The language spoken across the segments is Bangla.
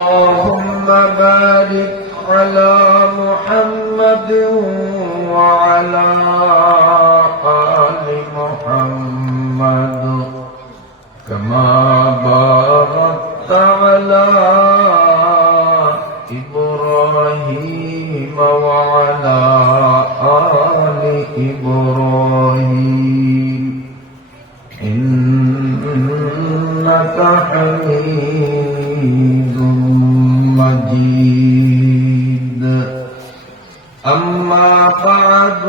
اللهم بارك على محمد وعلى آل محمد كما باركت على إبراهيم وعلى آل إبراهيم إنك حميد مجيد. أما بعد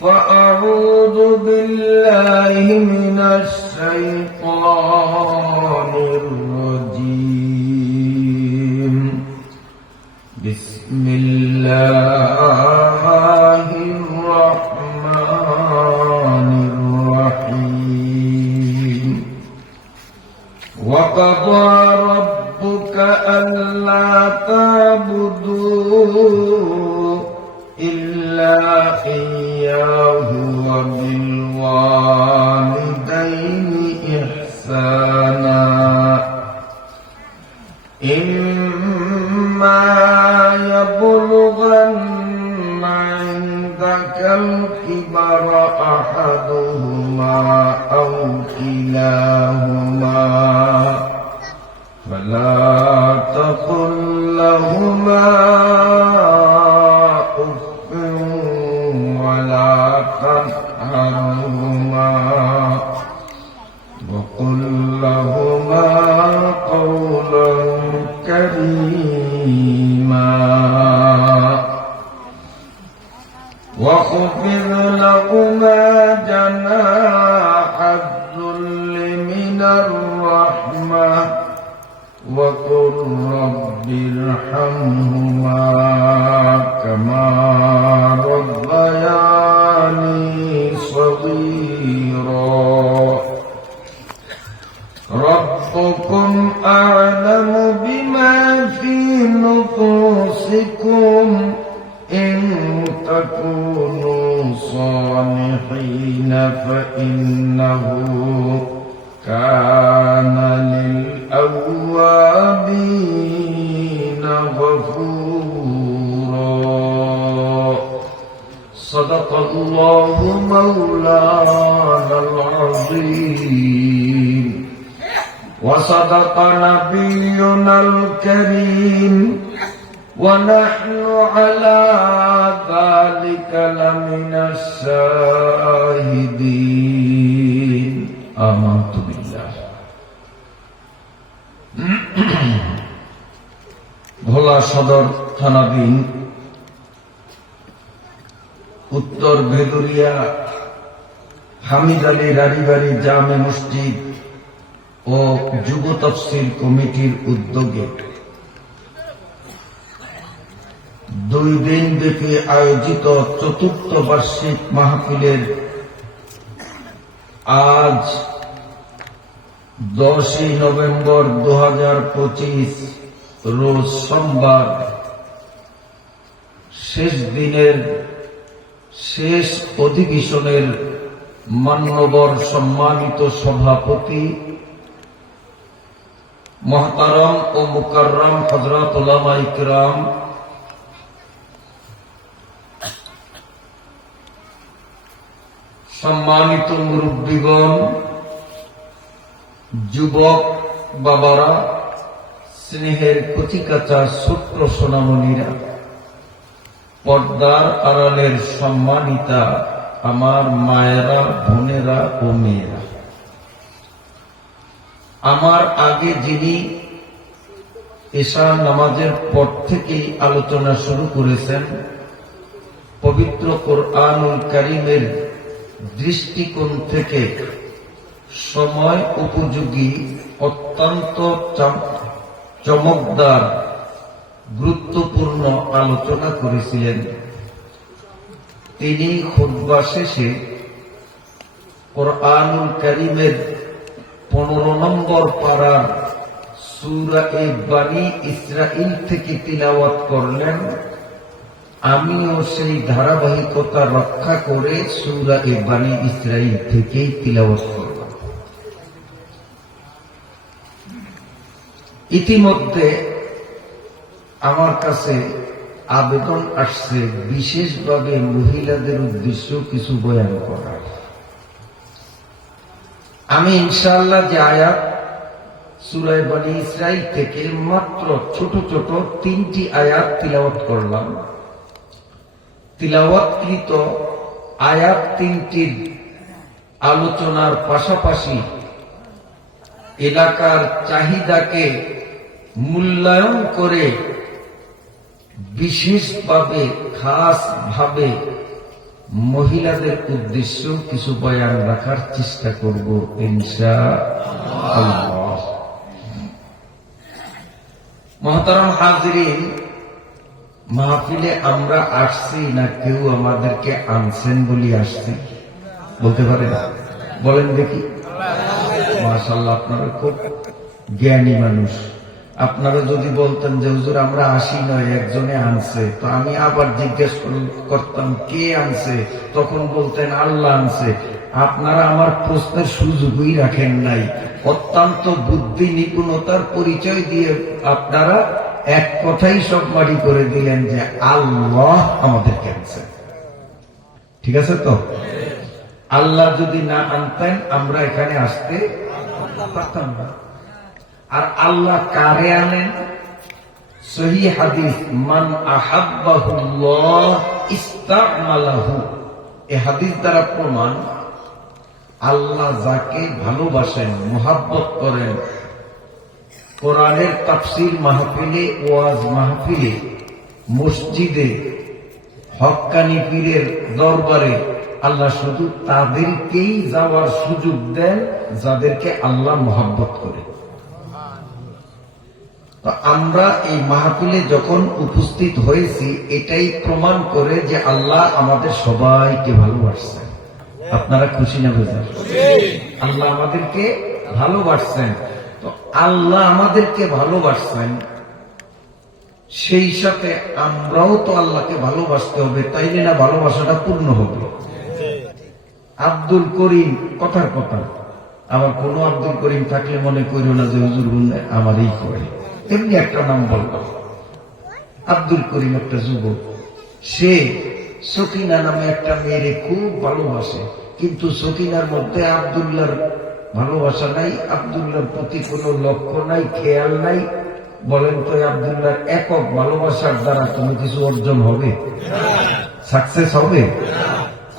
فأعوذ بالله من الشيطان الرجيم. بسم الله الرحمن الرحيم. وقضى ربك ألا تعبدوا إلا إياه وبالوالدين إحسانا إما يبلغن عندك الكبر أحدهما أو كلاهما فلا تقل لهما أف ولا تنهرهما وقل لهما قولا كريما واخفض لهما جناح الذل من الرحمة وقل رب ارحمهما كما ربياني صغيرا. ربكم أعلم بما في نفوسكم إن تكونوا صالحين فإنه كان للأوابين غفورا. صدق الله مولانا العظيم وصدق نبينا الكريم ونحن على ذلك لمن الشاهدين. آمنت بالله. ভোলা সদর থানাধীন উত্তর ভেদুরিয়া হামিদ আলী রাড়িবাড়ি জামে মসজিদ ও যুব তফসিল কমিটির উদ্যোগে 2 দিন ব্যাপী আয়োজিত চতুর্থ বার্ষিক মাহফিলের আজ 10 নভেম্বর 2025 রোজ সোমবার শেষ দিনের শেষ অধিবেশনের মান্যবর সম্মানিত সভাপতি মুহতারাম ও মুকাররম হযরত উলামায়ে কিরাম, সম্মানিত মুরব্বিগণ, যুবক বাবারা, স্নেহের কচিকাঁচা ছোট্ট সোনামণিরা, পর্দার আড়ালের সম্মানিতা আমার মায়েরা, বোনেরা ও মেয়েরা, আমার আগে যিনি এশার নামাজের পর থেকেই আলোচনা শুরু করেছেন, পবিত্র কোরআনুল কারীমের দৃষ্টিকোণ থেকে সময় উপযোগী অত্যন্ত চমকদার গুরুত্বপূর্ণ আলোচনা করেছিলেন। তিনি খুতবা শেষে কোরআনুল কারীমের 15 নম্বর পারার সূরা বানী ইসরাঈল থেকে তিলাওয়াত করলেন। আমিও সেই ধারাবাহিকতা রক্ষা করে সূরা বানী ইসরাঈল থেকেই তিলাওয়াত করলাম। ইতিমধ্যে আমার কাছে আবেদন আসছে বিশেষভাবে মহিলাদের উদ্দেশ্য কিছু বয়ান করার। আমি ইনশাআল্লাহ যে আয়াত সূরা বনী ইসরাঈল থেকে মাত্র ছোট ছোট 3টি আয়াত তিলাওয়াত করলাম। তিলাওয়াতকৃত আয়াত 3টির আলোচনার পাশাপাশি এলাকার চাহিদাকে মূল্যায়ন করে বিশেষভাবে খাসভাবে মহিলাদের উদ্দেশ্য কিছু বয়ান রাখার চেষ্টা করব ইনশাআল্লাহ। মুহতারাম হাজিরিন, মাহফিলে আমরা আসছি না কেউ আমাদেরকে আনছেন বলি আসছি? বলতে পারেন? বলেন দেখি। মাশাআল্লাহ, আপনারা খুব জ্ঞানী মানুষ। আপনারা যদি বলতেন যে হুজুর আমরা আসি নয়, একজনে আনছে, তো আমি আবার জিজ্ঞেস করতাম কে আনছে, তখন বলতেন আল্লাহ আনছে। আপনারা আমার প্রশ্নের সুযোগই রাখেন নাই। অত্যন্ত বুদ্ধি নিপুণতার পরিচয় দিয়ে আপনারা এক কথাই সব মারি করে দিলেন যে আল্লাহ আমাদেরকে আনছে। ঠিক আছে তো? আল্লাহ যদি না আনতেন আমরা এখানে আসতে পারতাম না। আর আল্লাহ কারে আনেন? সহিহ হাদিস, মান আহাব্বাহুল্লাহ ইস্তামালাহু। এই হাদিস দ্বারা প্রমাণ, আল্লাহ যাকে ভালোবাসেন, মুহাব্বত করেন, কোরআনের তাফসীর মাহফিলে, ওয়াজ মাহফিলে, মসজিদে, হক্কানি পীরের দরবারে আল্লাহ শুধু তাদেরকেই যাওয়ার সুযোগ দেন যাদেরকে আল্লাহ মুহাব্বত করে। তো আমরা এই মাহফিলে যখন উপস্থিত হয়েছি, এটাই প্রমাণ করে যে আল্লাহ আমাদের সবাইকে ভালোবাসছেন। আপনারা খুশি না বেজার? আল্লাহ আমাদেরকে ভালোবাসছেন। তো আল্লাহ আমাদেরকে ভালোবাসছেন, সেই সাথে আমরাও তো আল্লাহকে ভালোবাসতে হবে, তাইলে না ভালোবাসাটা পূর্ণ হবে। আব্দুল করিম কথার কথা, আবার কোন আব্দুল করিম থাকলে মনে করিও না যে হুজুর আমারই করে। এমনি একটা নাম বললাম, আব্দুল করিম একটা যুবক, সে সকিনা নামে একটা মেয়েরে খুব ভালোবাসে, কিন্তু সকিনার মধ্যে আব্দুল্লাহর ভালোবাসা নাই, আব্দুল্লাহর প্রতি কোনো লক্ষ্য নাই, খেয়াল নাই। বলেন তো আব্দুল্লাহর একক ভালোবাসার দ্বারা কোনো কিছু অর্জন হবে? সাকসেস হবে?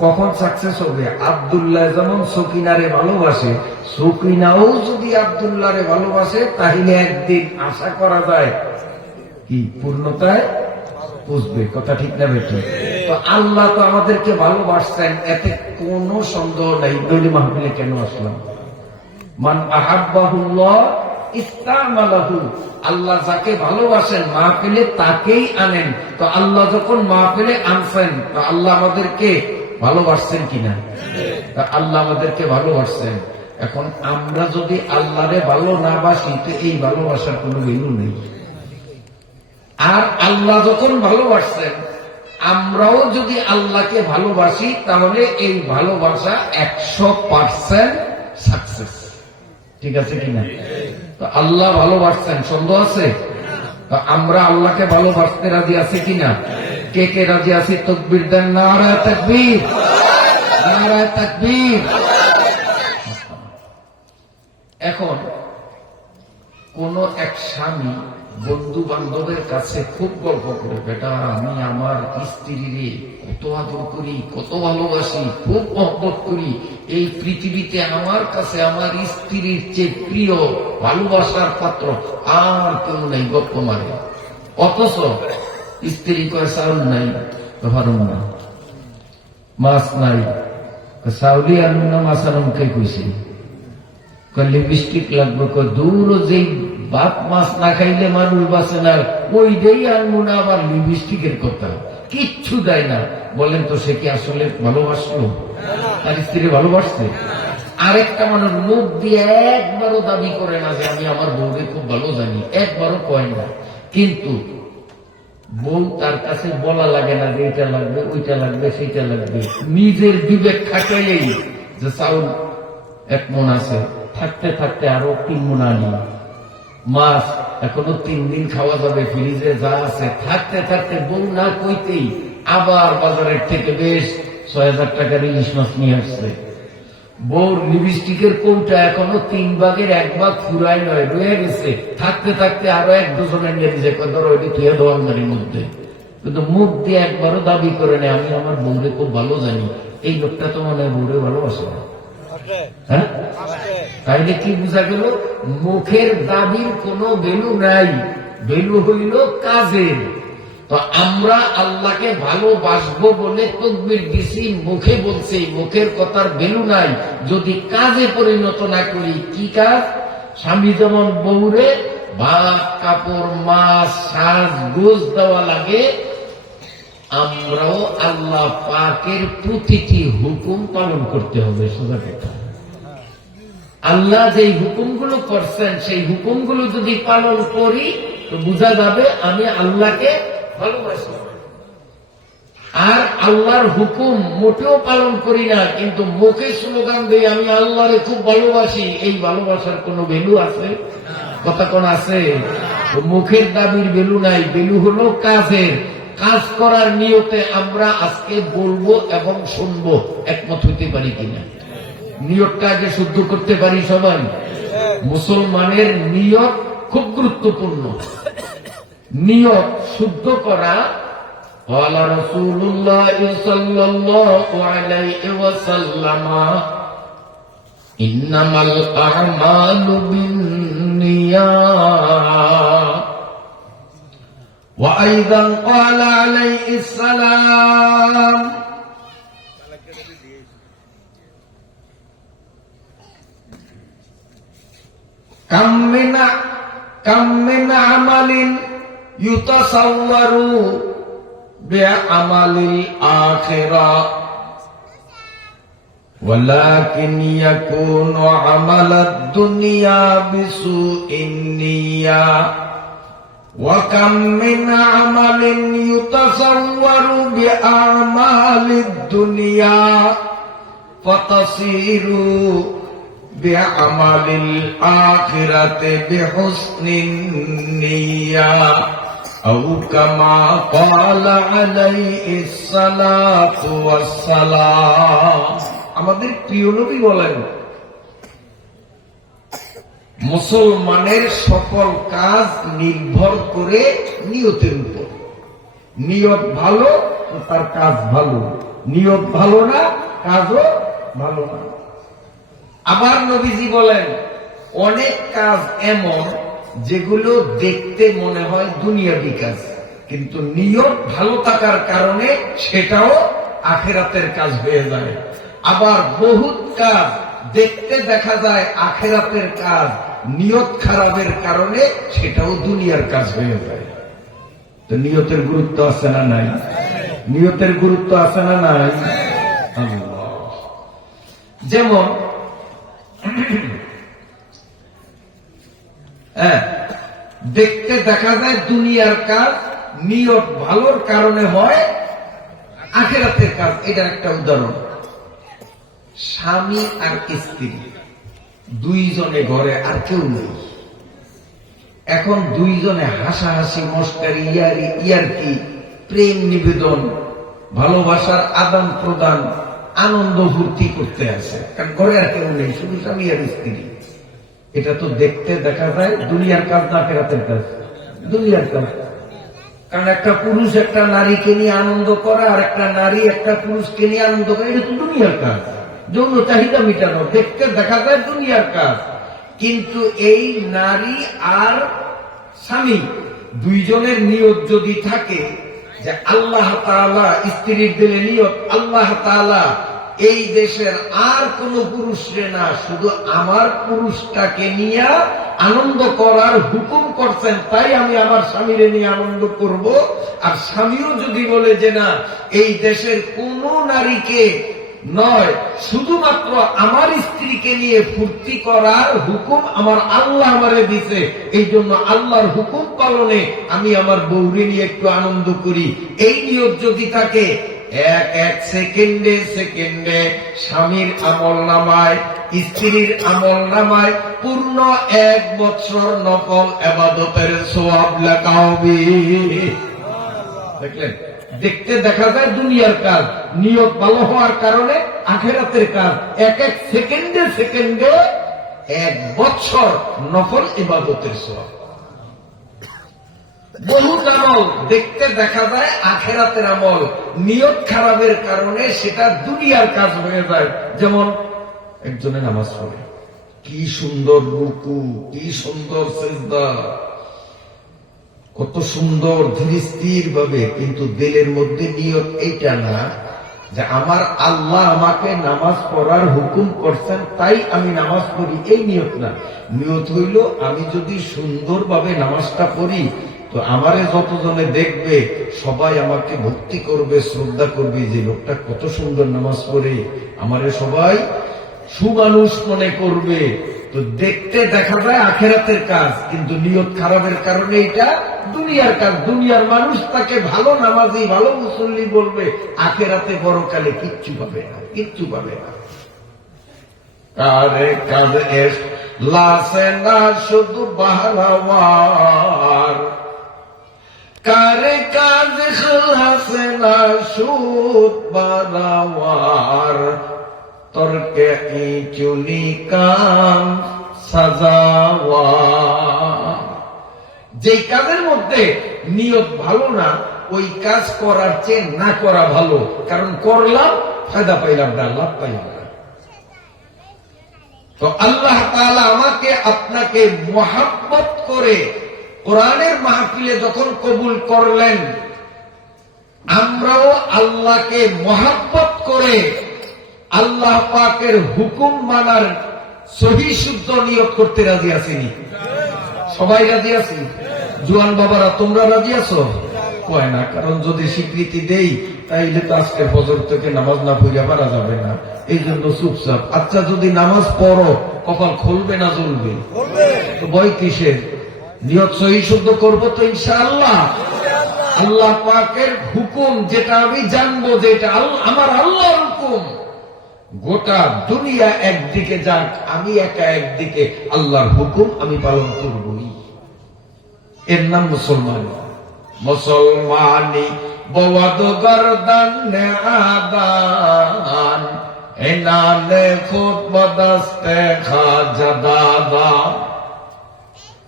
কখন সাকসেস হবে? আব্দুল্লাহ যেমন সকিনারে ভালোবাসে, সকিনাও যদি আব্দুল্লাহরে ভালোবাসে, তাহলে একদিন আশা করা যায় কি পূর্ণতায় বুঝবে। কথা ঠিক না বেটি? তো আল্লাহ তো আমাদেরকে ভালোবাসছেন, এতে কোনো সন্দেহ নাই। নইলে মাহফিলে কেন আসলাম? মান আহাব্বাহুল্লাহ ইস্তামালাহু। আল্লাহ যাকে ভালোবাসেন মাহফিলে তাকেই আনেন। তো আল্লাহ যখন মাহফিলে আনছেন, তো আল্লাহ আমাদেরকে ভালোবাসছেন কিনা? আল্লাহ আমাদেরকে ভালোবাসছেন। এখন আমরা যদি আল্লাহরে ভালো না বাসি, তো এই ভালোবাসার কোনো ভ্যালু নেই। আর আল্লাহ যখন ভালোবাসছেন, আমরাও যদি আল্লাহকে ভালোবাসি, তাহলে এই ভালোবাসা 100% সাকসেস। ঠিক আছে কিনা? তো আল্লাহ ভালোবাসছেন, সন্দেহ আছে? তো আমরা আল্লাহকে ভালোবাসতে রাজি আছি কিনা? কে কে রাজি আছি? তাকবীর দেন। নারায়ে তাকবীর, নারায়ে তাকবীর। এখন কোন এক স্বামী বন্ধু বান্ধবের কাছে খুব গল্প করে, বেটা আমি আমার স্ত্রীরে কত আদর করি, কত ভালোবাসি, খুব মহব্বত করি, এই পৃথিবীতে আমার কাছে আমার স্ত্রীর চেয়ে প্রিয় ভালোবাসার পাত্র আর কেউ নেই। গপ্প মারে। অথচ স্ত্রী কয় চাউল নাই, ভালো না, মাছ নাই, চাউলি আনুন না, মাছ আনুন কে কইছে? লিপস্টিক লাগবে, দূর যেই ভাত মাছ না খাইলে মানুষ বাঁচে না, ওই দেই আনবো না, আবার লিপস্টিকের কথা কিচ্ছু দেয় না। বলেন তো সে কি আসলে ভালোবাসলো? তার স্ত্রী ভালোবাসছে? আরেকটা মানুষ মুখ দিয়ে একবারও দাবি করে না যে আমি আমার বউকে খুব ভালো জানি, একবারও কয় না, কিন্তু বউ তার কাছে বলা লাগে না যে এটা লাগবে, ওইটা লাগবে, সেইটা লাগবে। নিজের বিবেক খাটাইলেই যে চাউল 1 মণ আছে, থাকতে থাকতে আরো 3 মণ আনি, মাছ এখনো 3 দিন খাওয়া যাবে, ফ্রিজে যা আছে থাকতে থাকতে বউ না কইতেই আবার বাজারের থেকে বেশ 6,000 টাকার ইলিশ মাছ নিয়ে আসছে। বউর লিপস্টিকের কৌটা এখনো 3 ভাগের 1 ভাগ ফুরাই নয়, রয়ে গেছে। থাকতে থাকতে আরো 1-2 জনের নিয়ে দিয়েছে, ধরো ওইটি তুই দোয়ানদারির মধ্যে, কিন্তু মুখ দিয়ে একবারও দাবি করে নেই আমি আমার বউরে খুব ভালো জানি। এই লোকটা তো মনে হয় বউরে ভালোবাসে না। হ্যাঁ, তাইলে কি বোঝা গেল? মুখের দাবির কোনো ভ্যালু নাই, ভ্যালু হইল কাজের। তো আমরা আল্লাহকে ভালোবাসবো বলে তাকবীর দিছি, মুখে বলছি, মুখের কথার ভ্যালু নাই যদি কাজে পরিণত না করি। কি কাজ? স্বামী যেমন বউরে ভাত, কাপড়, মাছ, সাজ, গোশ দেওয়া লাগে, আমরাও আল্লাহ পাকের প্রতিটি হুকুম পালন করতে হবে। সোজা কথা, আল্লাহ যেই হুকুমগুলো করছেন সেই হুকুমগুলো যদি পালন করি তো বোঝা যাবে আমি আল্লাহকে ভালোবাসি। আর আল্লাহর হুকুম মোটেও পালন করি না, কিন্তু মুখে স্লোগান দিই আমি আল্লাহরে খুব ভালোবাসি, এই ভালোবাসার কোনো ভ্যালু আছে? কথা কোন আছে? মুখের দাবির ভ্যালু নাই, ভ্যালু হলো কাজের। কাজ করার নিয়তে আমরা আজকে বলবো এবং শুনবো, একমত হইতে পারি কিনা? নিয়তটা আগে শুদ্ধ করতে পারি সবাই? মুসলমানের নিয়ত খুব গুরুত্বপূর্ণ। নিয়ত শুদ্ধ করা, قال رسول الله صلى الله عليه وسلم إنما الأعمال بالنيات وأيضا قال عليه السلام كم من عمل يتصور بعمل الآخرة ولكن يكون عمل الدنيا بسوء النية وكم من عمل يتصور بأعمال الدنيا فتصير بعمل الآخرة بحسن النية أو كما قال عليه الصلاة والسلام। আমাদের প্রিয় নবী বলেন, মুসলমানের সকল কাজ নির্ভর করে নিয়তের উপর। নিয়ত ভালো তো তার কাজ ভালো, নিয়ত ভালো না কাজও ভালো না। আবার নবীজি বলেন, অনেক কাজ এমন যেগুলো দেখতে মনে হয় দুনিয়াবি কাজ, কিন্তু নিয়ত ভালো থাকার কারণে সেটাও আখিরাতের কাজ হয়ে যায়। আবার বহুত কাজ দেখতে দেখা যায় আখিরাতের কাজ, নিয়ত খারাপের কারণে সেটাও দুনিয়ার কাজ হয়ে যায়। তো নিয়তের গুরুত্ব আছে না নাই? নিয়তের গুরুত্ব আছে না নাই? যেমন দেখতে দেখা যায় দুনিয়ার কাজ, নিয়ত ভালোর কারণে হয় আখিরাতের কাজ। এটার একটা উদাহরণ, স্বামী আর স্ত্রী দুইজনে ঘরে, আর কেউ নেই। এখন দুইজনে হাসাহাসি, মস্কারি, ইয়ারকি, প্রেম নিবেদন, ভালোবাসার আদান প্রদান, আনন্দ ফুর্তি করতে আছে, কারণ ঘরে আর কেউ নেই, শুধু স্বামী আর স্ত্রী। এটা তো দেখতে দেখা যায় দুনিয়ার কাজ না আখিরাতের কাজ? দুনিয়ার কাজ। কারণ একটা পুরুষ একটা নারীকে নিয়ে আনন্দ করে, আর একটা নারী একটা পুরুষকে নিয়ে আনন্দ করে, এটা তো দুনিয়ার কাজ, যৌন চাহিদা মিটানো, দেখতে দেখা যায় দুনিয়ার কাজ। কিন্তু এই নারী আর স্বামী দুইজনের নিয়ত যদি থাকে যে আল্লাহ তাআলা, স্ত্রীর দিলে নিয়ত আল্লাহ তাআলা এই দেশের আর কোন পুরুষরে না, শুধু আমার পুরুষটাকে নিয়ে আনন্দ করার হুকুম করছেন, তাই আমি আমার স্বামীরে নিয়ে আনন্দ করব। আর স্বামীও যদি বলে যে না, এই দেশের কোন নারীকে নয়, শুধুমাত্র আমার স্ত্রীকে নিয়ে ফুর্তি করার হুকুম আমার আল্লাহ আমারে দিছে, এই জন্য আল্লাহর হুকুম পালনে আমি আমার বউরে নিয়ে একটু আনন্দ করি, এই নিয়ত যদি থাকে, এক সেকেন্ডে স্বামীর আমল নামায় স্ত্রীর আমল নামায় পূর্ণ 1 বছর নফল ইবাদতের সওয়াব লেখা হবে। দেখলেন, দেখতে দেখা যায় দুনিয়ার কাজ, নিয়ত ভালো হওয়ার কারণে আখিরাতের কাজ। এক এক সেকেন্ডে সেকেন্ডে 1 বছর নফল ইবাদতের সওয়াব। বহু আমল দেখতে দেখা যায় আখিরাতের আমল, নিয়ত খারাপের কারণে সেটা দুনিয়ার কাজ হয়ে যায়। যেমন একজনে নামাজ পড়ে, কি সুন্দর রুকু, কি সুন্দর সিজদা, কত সুন্দর ধীর স্থির ভাবে, কিন্তু দিলের মধ্যে নিয়ত এইটা না যে আমার আল্লাহ আমাকে নামাজ পড়ার হুকুম করছেন তাই আমি নামাজ পড়ি, এই নিয়ত না। নিয়ত হইল আমি যদি সুন্দরভাবে নামাজটা পড়ি তো আমারে যতজনে দেখবে সবাই আমাকে ভক্তি করবে, শ্রদ্ধা করবে, যে লোকটা কত সুন্দর নামাজ পড়ে, আমারে সবাই সুমানুষ মনে করবে। তো দেখতে দেখা যায় আখিরাতের কাজ, কিন্তু নিয়ত খারাপের কারণে এটা দুনিয়ার কাজ। দুনিয়ার মানুষ তাকে ভালো নামাজি, ভালো মুসল্লি বলবে, আখিরাতে পরকালে কিচ্ছু পাবে না, কিচ্ছু পাবে না। কারে কাজ লাসে না শুধু বাহারাওয়ার, কারে কাজ খালাসে না সুদ বারাওয়ার, তরকে এই চুলি কাম সাজাওয়া। যে কাজের মধ্যে নিয়ত ভালো না ওই কাজ করার চেয়ে না করা ভালো, কারণ করলাম ফায়দা পাইলাম না, লাভ পাইলাম না। তো আল্লাহ তাআলা আমাকে আপনাকে মহাব্বত করে কোরআনের মাহফিলে যখন কবুল করলেন, আমরাও আল্লাহকে মহাব্বত করে আল্লাহ পাকের হুকুম মানার সহি শুদ্ধ নিয়ত করতে রাজি আছিনি? সবাই রাজি আছি? জোয়ান বাবারা তোমরা রাজি আছো? কয় না, কারণ যদি স্বীকৃতি দেই তাইলে তো আজকে ফজর থেকে নামাজ না পড়িয়া পারা যাবে না, এই জন্য চুপচাপ। আচ্ছা, যদি নামাজ পড়ো কপাল খুলবে না জ্বলবে? তো ভয় কিসের? নিয়ত সহি শুদ্ধ করবো তো ইনশাআল্লাহ। আল্লাহ পাকের হুকুম যেটা আমি জানবো যে এটা আমার আল্লাহর হুকুম, গোটা দুনিয়া একদিকে যাক, আমি একা একদিকে, আল্লাহর হুকুম আমি পালন করবই। এর নাম মুসলমান। মুসলমানি বওয়াদ গর্দান নে আদান, এনানে খুতবা দস্তে খাজাদাদা।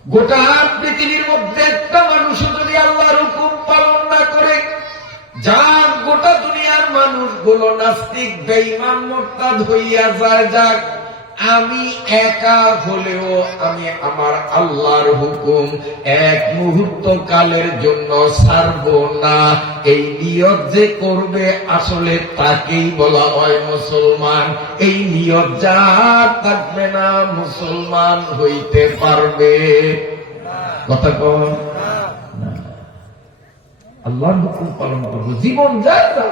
গোটা পৃথিবীর মধ্যে একটা মানুষ যদি আল্লাহর হুকুম পালন না করে, যাক গোটা দুনিয়ার মানুষগুলো নাস্তিক, বেঈমান, মুরতাদ হইয়া যায়, যাক আমি একা হলেও আমি আমার আল্লাহর হুকুম এক মুহূর্ত কালের জন্য ছাড়ব না, এই নিয়ত যে করবে আসলে তাকেই বলা হয় মুসলমান। এই নিয়ত যার থাকবে না মুসলমান হইতে পারবে? কথা কন না। আল্লাহর হুকুম পালন করবো, জীবন যায় না।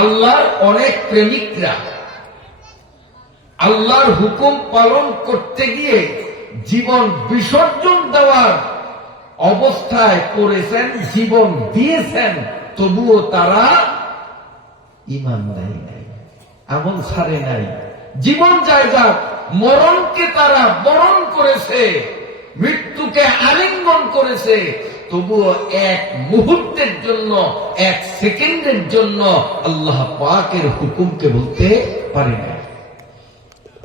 আল্লাহর অনেক প্রেমিকরা আল্লাহর হুকুম পালন করতে গিয়ে জীবন বিসর্জন দেওয়ার অবস্থায় পড়েছেন, জীবন দিয়েছেন, তবুও তারা ঈমান দেয় নাই, আমল ছাড়ে নাই। জীবন যায় যাক, মরণকে তারা বরণ করেছে, মৃত্যুকে আলিঙ্গন করেছে, তবুও এক মুহূর্তের জন্য, এক সেকেন্ডের জন্য আল্লাহ পাকের হুকুমকে বলতে পারে না।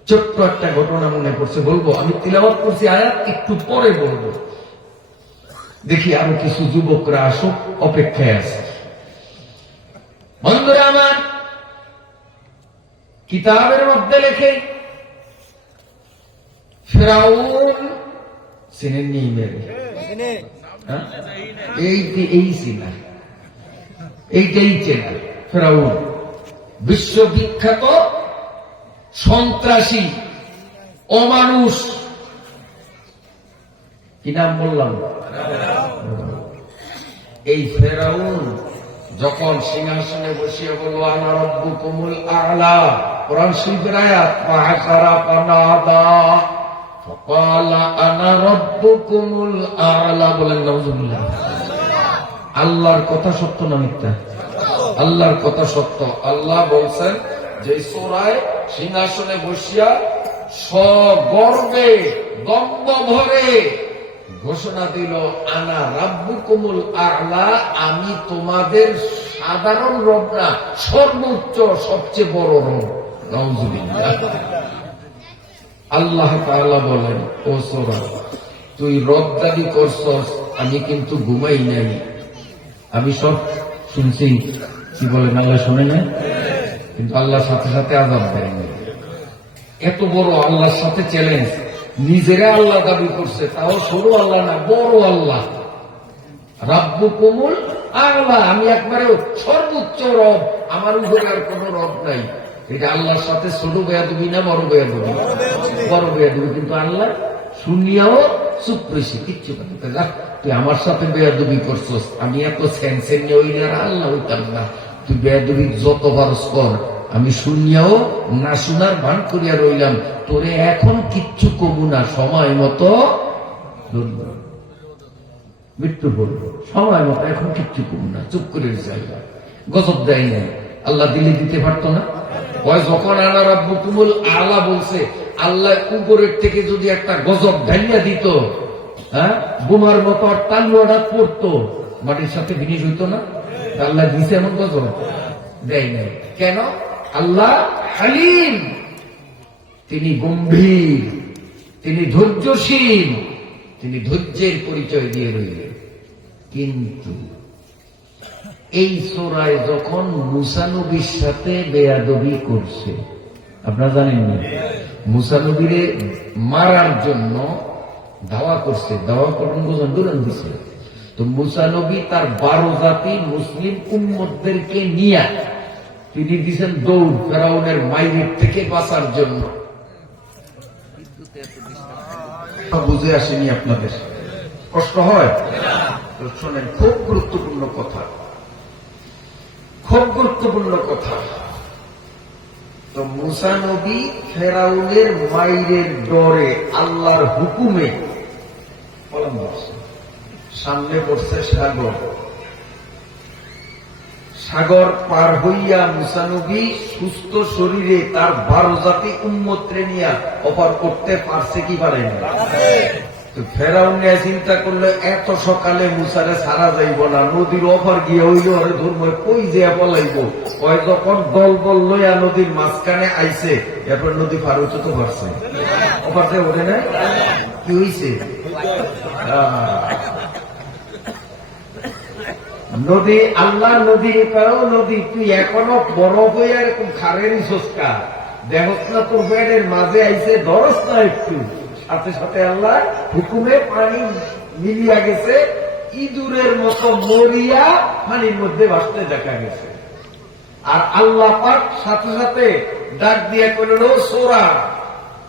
ছোট্ট একটা ঘটনা মনে করছে, বলবো। আমি তিলাওয়াত করছি আয়াত, একটু পরে বলবো। দেখি আরো কিছু যুবকরা আসুক, অপেক্ষায় আছে। বন্ধুরা আমার, কিতাবের মধ্যে লেখে ফিরআউন চিনেননি? এই চিনা, এইটাই চেনা। ফিরআউন বিশ্ববিখ্যাত সন্ত্রাসী, অমানুষ। কি নাম বললাম? এই ফিরআউন যখন সিংহাসনে বসিয়ে বলল আনা রাব্বুকুমুল আ'লা, কোরআন শরীফের আয়াত, ফাহাসারা ফানাদা ফাকালা আনা রাব্বুকুমুল আ'লা, বলেন নাউযুবিল্লাহ। আল্লাহর কথা সত্য না মিথ্যা? আল্লাহর কথা সত্য। আল্লাহ বলছেন যে সূরায় সিংহাসনে বসিয়া সগর্বে দম্ভ ভরে ঘোষণা দিল, আনা রাব্বুকুমুল আ'লা, আমি তোমাদের সাধারণ রব না, সর্বোচ্চ সবচেয়ে বড় রব। নাউযুবিল্লাহ। আল্লাহ তাআলা বলেন, ও সূরা, তুই রব দাবি করছস, আমি কিন্তু ঘুমাই নাই, আমি সব শুনছি। কি বলেন, আল্লাহ শোনে না? কিন্তু আল্লাহর সাথে সাথে আযাব দেয়নি। এত বড় আল্লাহর সাথে চ্যালেঞ্জ, নিজেরা আল্লাহ দাবি করছে, তাও ছোট আল্লাহ না, বড় আল্লাহ। রাব্বুকুমুল আ'লা, আমি একবারে সর্বোচ্চ রব, আমার উপরে আর কোন রব নাই। এটা আল্লাহর সাথে ছোট বেয়াদবি না বড় বেয়াদবি? বড় বেয়াদবি। কিন্তু আল্লাহ শুনিয়াও চুপ রয়েছে, কিচ্ছু করতে যা, তুই আমার সাথে বেয়াদবি করছস, আমি এত সেন্সেন নিয়ে আল্লাহ হইতাম না, তুই বেয়াদবি যত পারস কর, আমি শুনিয়াও না শোনার ভান করিয়া রইলাম, তোরে এখন কিচ্ছু কমু না, সময় মতো মৃত্যু বলবো, সময় মতো এখন কিচ্ছু কমু না, চুপ করে যাইবা। গজব দেয় নাই, আল্লাহ দিলে দিতে পারতো না? ওই যখন আনা রাব্বুকুমুল আ'লা বলছে, আল্লাহ উপরের থেকে যদি একটা গজব ঢালিয়া দিত, হ্যাঁ, বোমার মতো তালুয়াটা পড়তো, মাটির সাথে জিনিস হইতো না? আল্লাহ দিছে এমন গজব? দেয় নাই। কেন? আল্লাহ হালিম, তিনি গম্ভীর, তিনি ধৈর্যশীল, তিনি ধৈর্যের পরিচয় দিয়ে রইলেন। কিন্তু এই সূরায় যখন মূসা নবীর সাথে বেয়াদবি করছে, আপনারা জানেন না, মূসা নবীরে মারার জন্য দাওয়া করছে, দাওয়া করুন বোঝান, দূরান দিছে। তো মূসা নবী তার 12 জাতি মুসলিম উম্মতদেরকে নিয়ে তিনি দিয়েছেন দৌড়, ফেরাউনের মাইরের থেকে বাঁচার জন্য। বুঝে আসেনি আপনাদের? কষ্ট হয়? শোনেন, খুব গুরুত্বপূর্ণ কথা, খুব গুরুত্বপূর্ণ কথা। তো মূসা নবী ফেরাউনের মাইরের ডরে আল্লাহর হুকুমে সামনে পড়ছে সাগর, সাগর পার হইয়া মূসা নবী সুস্থ শরীরে তার 12 জাতি উম্মতরে নিয়ে অপার করতে পারছে কি পারে না? ফেরাউন নিয়ে চিন্তা করলে এত সকালে মূসারে ছাড়া যাইব না, নদীর অপার গিয়ে হইল আরে ধর্ম কই যে পলাইব। ওই যখন দল বল লইয়া নদীর মাঝখানে আইছে, এরপর নদী পার হইতে তো পারছে, অপারতে ওঠে না। কি হইছে? নদী, আল্লাহ নদী কারো নদী, তুই এখনো বরফ হইয়া এরকম খারের সস্কা দেখস না, তোর বেডের মাঝে আইছে, ধরস না একটু, সাথে সাথে আল্লাহ হুকুমে পানি মিলিয়া গেছে, ইঁদুরের মতো মরিয়া পানির মধ্যে ভাসতে দেখা গেছে। আর আল্লাহ পাক সাথে সাথে ডাক দিয়া কইল, সোরা,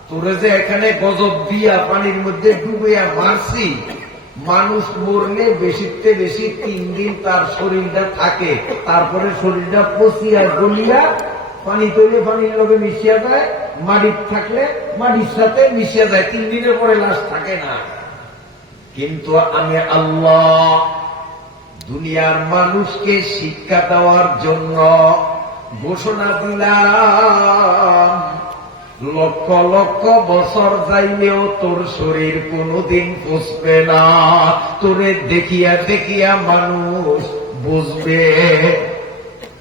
তোরে যে এখানে গজব দিয়া পানির মধ্যে ডুবিয়া মারছি, মানুষ মরলে বেশিতে বেশি 3 দিন তার শরীরটা থাকে, তারপরে শরীরটা পচিয়া গলিয়া পানি তৈরি পানির লগে মিশিয়া যায়, মাটির থাকলে মাটির সাথে মিশিয়া যায়, 3 দিনের পরে লাশ থাকে না। কিন্তু আমি আল্লাহ দুনিয়ার মানুষকে শিক্ষা দেওয়ার জন্য ঘোষণা দিলাম, লক্ষ লক্ষ বছর যাইলেও তোর শরীর কোনদিন পচবে না, তোরে দেখিয়া দেখিয়া মানুষ বুঝবে,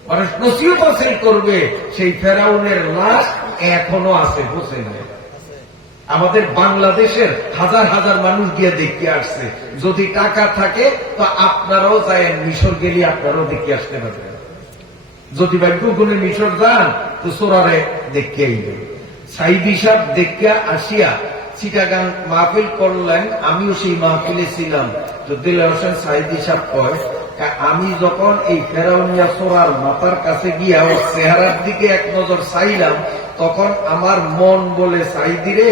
মানুষ নসিহত করবে। সেই ফেরাউনের লাশ এখনো আছে, বুঝে নেই। আমাদের বাংলাদেশের হাজার হাজার মানুষ গিয়ে দেখতে আসছে। যদি টাকা থাকে তো আপনারাও যায়, মিশর গেলে আপনারাও দেখে আসতে পারবেন। যদি ভাগ্য গুণে মিশর যান তো সোরারে দেখে আইবেন। সাইদি সাহেব দেখে আসিয়া চিটাগাং মাহফিল করলেন, আমিও সেই মাহফিলে ছিলাম। তো দিলওয়ার হোসেন সাইদি সাহেব কয়, আমি যখন এই ফেরাউনিয়া সোরার মাথার কাছে গিয়া ওর চেহারার দিকে এক নজর চাইলাম, তখন আমার মন বলে, সাইদি রে,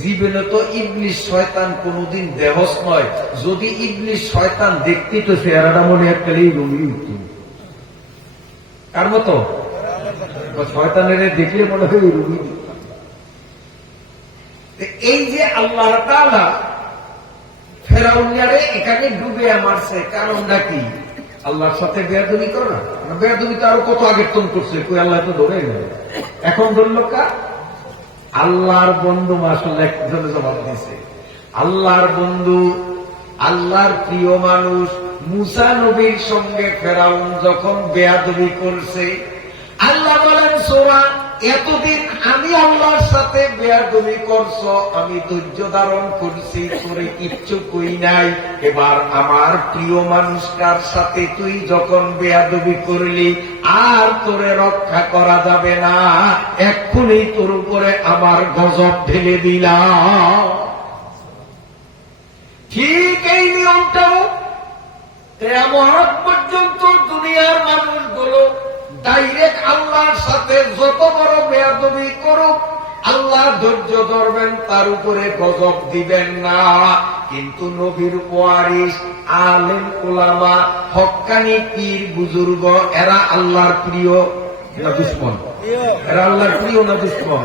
জীবনে তো ইবলিশ শয়তান কোনদিন দেহস নয়, যদি ইবলিশ শয়তান দেখতি তো চেহারাটা মনে একটা রুমি উঠত। কার মতো? শয়তানের দেখলে মনে হয় রুমি। এই যে আল্লাহ তাআলা ফেরাউনিয়ারে এখানে ডুবে মারছে, কারণটা কি? আল্লাহর সাথে বেয়াদবি করো না, বেয়াদবি তো আরো কত আগের তন করছে, কই আল্লাহ তো ধরে গেল, এখন ধরল কা? আল্লাহর বন্ধু আসলে একজনে জবাব দিয়েছে, আল্লাহর বন্ধু, আল্লাহর প্রিয় মানুষ মুসা নবীর সঙ্গে ফেরাউন যখন বেয়াদবি করছে, আল্লাহ বলেন সূরা, এতদিন আমি আল্লাহর সাথে বেয়াদবি করছ, আমি ধৈর্য ধারণ করছি, তোরে কিচ্ছু কই নাই, এবার আমার প্রিয় মানুষটার সাথে তুই যখন বেয়াদবি করলি আর তোরে রক্ষা করা যাবে না, এক্ষুনি তোর উপরে আমার গজব ঢেলে দিলাম। ঠিক এই নিয়মটাও কিয়ামত পর্যন্ত দুনিয়ার মানুষগুলো ডাইরেক্ট আল্লাহর সাথে যত বড় বেয়াদবি করুক, আল্লাহ ধৈর্য ধরবেন, তার উপরে গজব দিবেন না। কিন্তু নবীর ওয়ারিস, আলেম উলামা, হক্কানি পীর বুজুর্গ, এরা আল্লাহর প্রিয় না দুশমন? এরা আল্লাহর প্রিয় না দুশমন?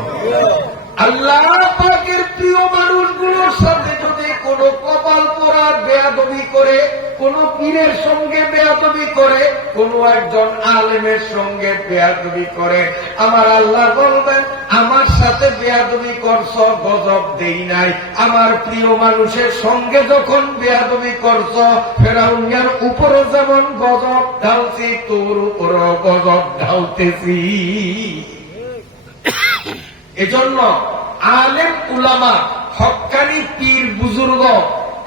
আল্লাহ পাকের প্রিয় মানুষগুলোর সাথে যদি কোনো কপাল পোড়ার বেয়াদবি করে, কোন পীরের সঙ্গে বেয়াদবি করে, কোন একজন আলেমের সঙ্গে বেয়াদবি করে, আমার আল্লাহ বলবেন আমার সাথে বেয়াদবি করছ, গজব দেই নাই। আমার প্রিয় মানুষের সঙ্গে যখন বেয়াদবি করছ, ফেরাউনের উপরও যেমন গজব ঢালছি, তোর উপরও গজব ঢালতেছি। এজন্য আলেম উলামা, হক্কানি পীর বুজুর্গ,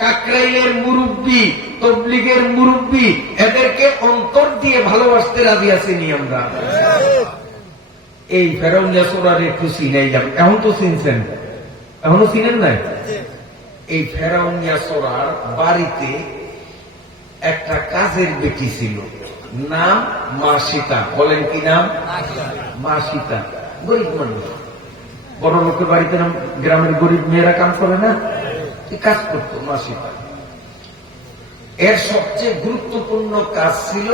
কাকরাইলের মুরব্বী, তবলিগের মুরব্বী, এদেরকে অন্তর দিয়ে ভালোবাসতে রাজি আছি আমরা। এই ফেরাউনিয়া সোরার একটু চিনাই যাবে, এখন তো চিনছেন, এখনো চিনেন নাই? এই ফেরাউনিয়া সোরার বাড়িতে একটা কাজের বেটি ছিল, নাম মা সীতা। বলেন কি নাম? মা সীতা। গরিব মানুষ, বড় লোকের বাড়িতে গ্রামের গরিব মেয়েরা কাজ করে না, কাজ করতো মা সীতা। এর সবচেয়ে গুরুত্বপূর্ণ কাজ ছিল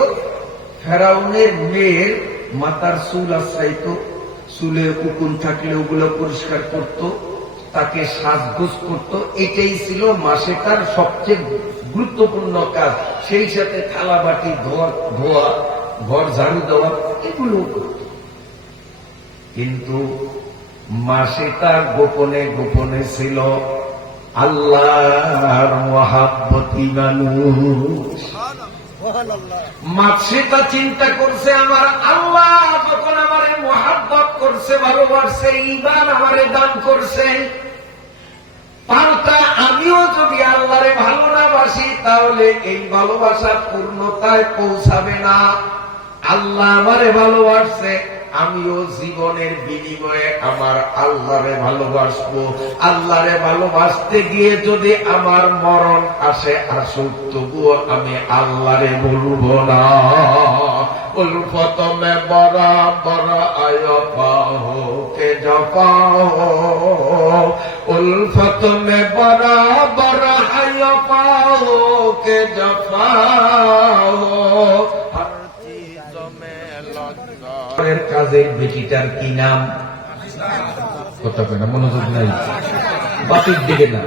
ফেরাউনের মেয়ের মাথার চুল আশ্রাইত, চুলে উকুন থাকলে ওগুলো পরিষ্কার করত, তাকে সাজগোজ করত। এটাই ছিল মা সীতার সবচেয়ে গুরুত্বপূর্ণ কাজ। সেই সাথে থালা বাটি ধোয়া, ঘর ঝাড়ু দেওয়া, এগুলো করত। কিন্তু মা সীতা গোপনে গোপনে ছিল আল্লাহর মহাব্বতী মানুষ। মা সীতা চিন্তা করছে, আমার আল্লাহ যখন আমারে মহাব্বত করছে, ভালোবাসছে, ঈমান আমারে দান করছে, পাল্টা আমিও যদি আল্লাহরে ভালো না বাসি, তাহলে এই ভালোবাসা পূর্ণতায় পৌঁছাবে না। আল্লাহ আমারে ভালোবাসছে, আমিও জীবনের বিনিময়ে আমার আল্লাহরে ভালোবাসবো। আল্লাহরে ভালোবাসতে গিয়ে যদি আমার মরণ আসে, আসুক, তবুও আমি আল্লাহরে বলবো না। উলফত মে বড়া বড়া আয় পাহো কে জপাও, উলফত মে বড়া বড়া আয় পাহো কে জপাও। কাজের বেটিটার কি নাম? কথা কয় না, মনোযোগ নাই, বাতির দিকে না।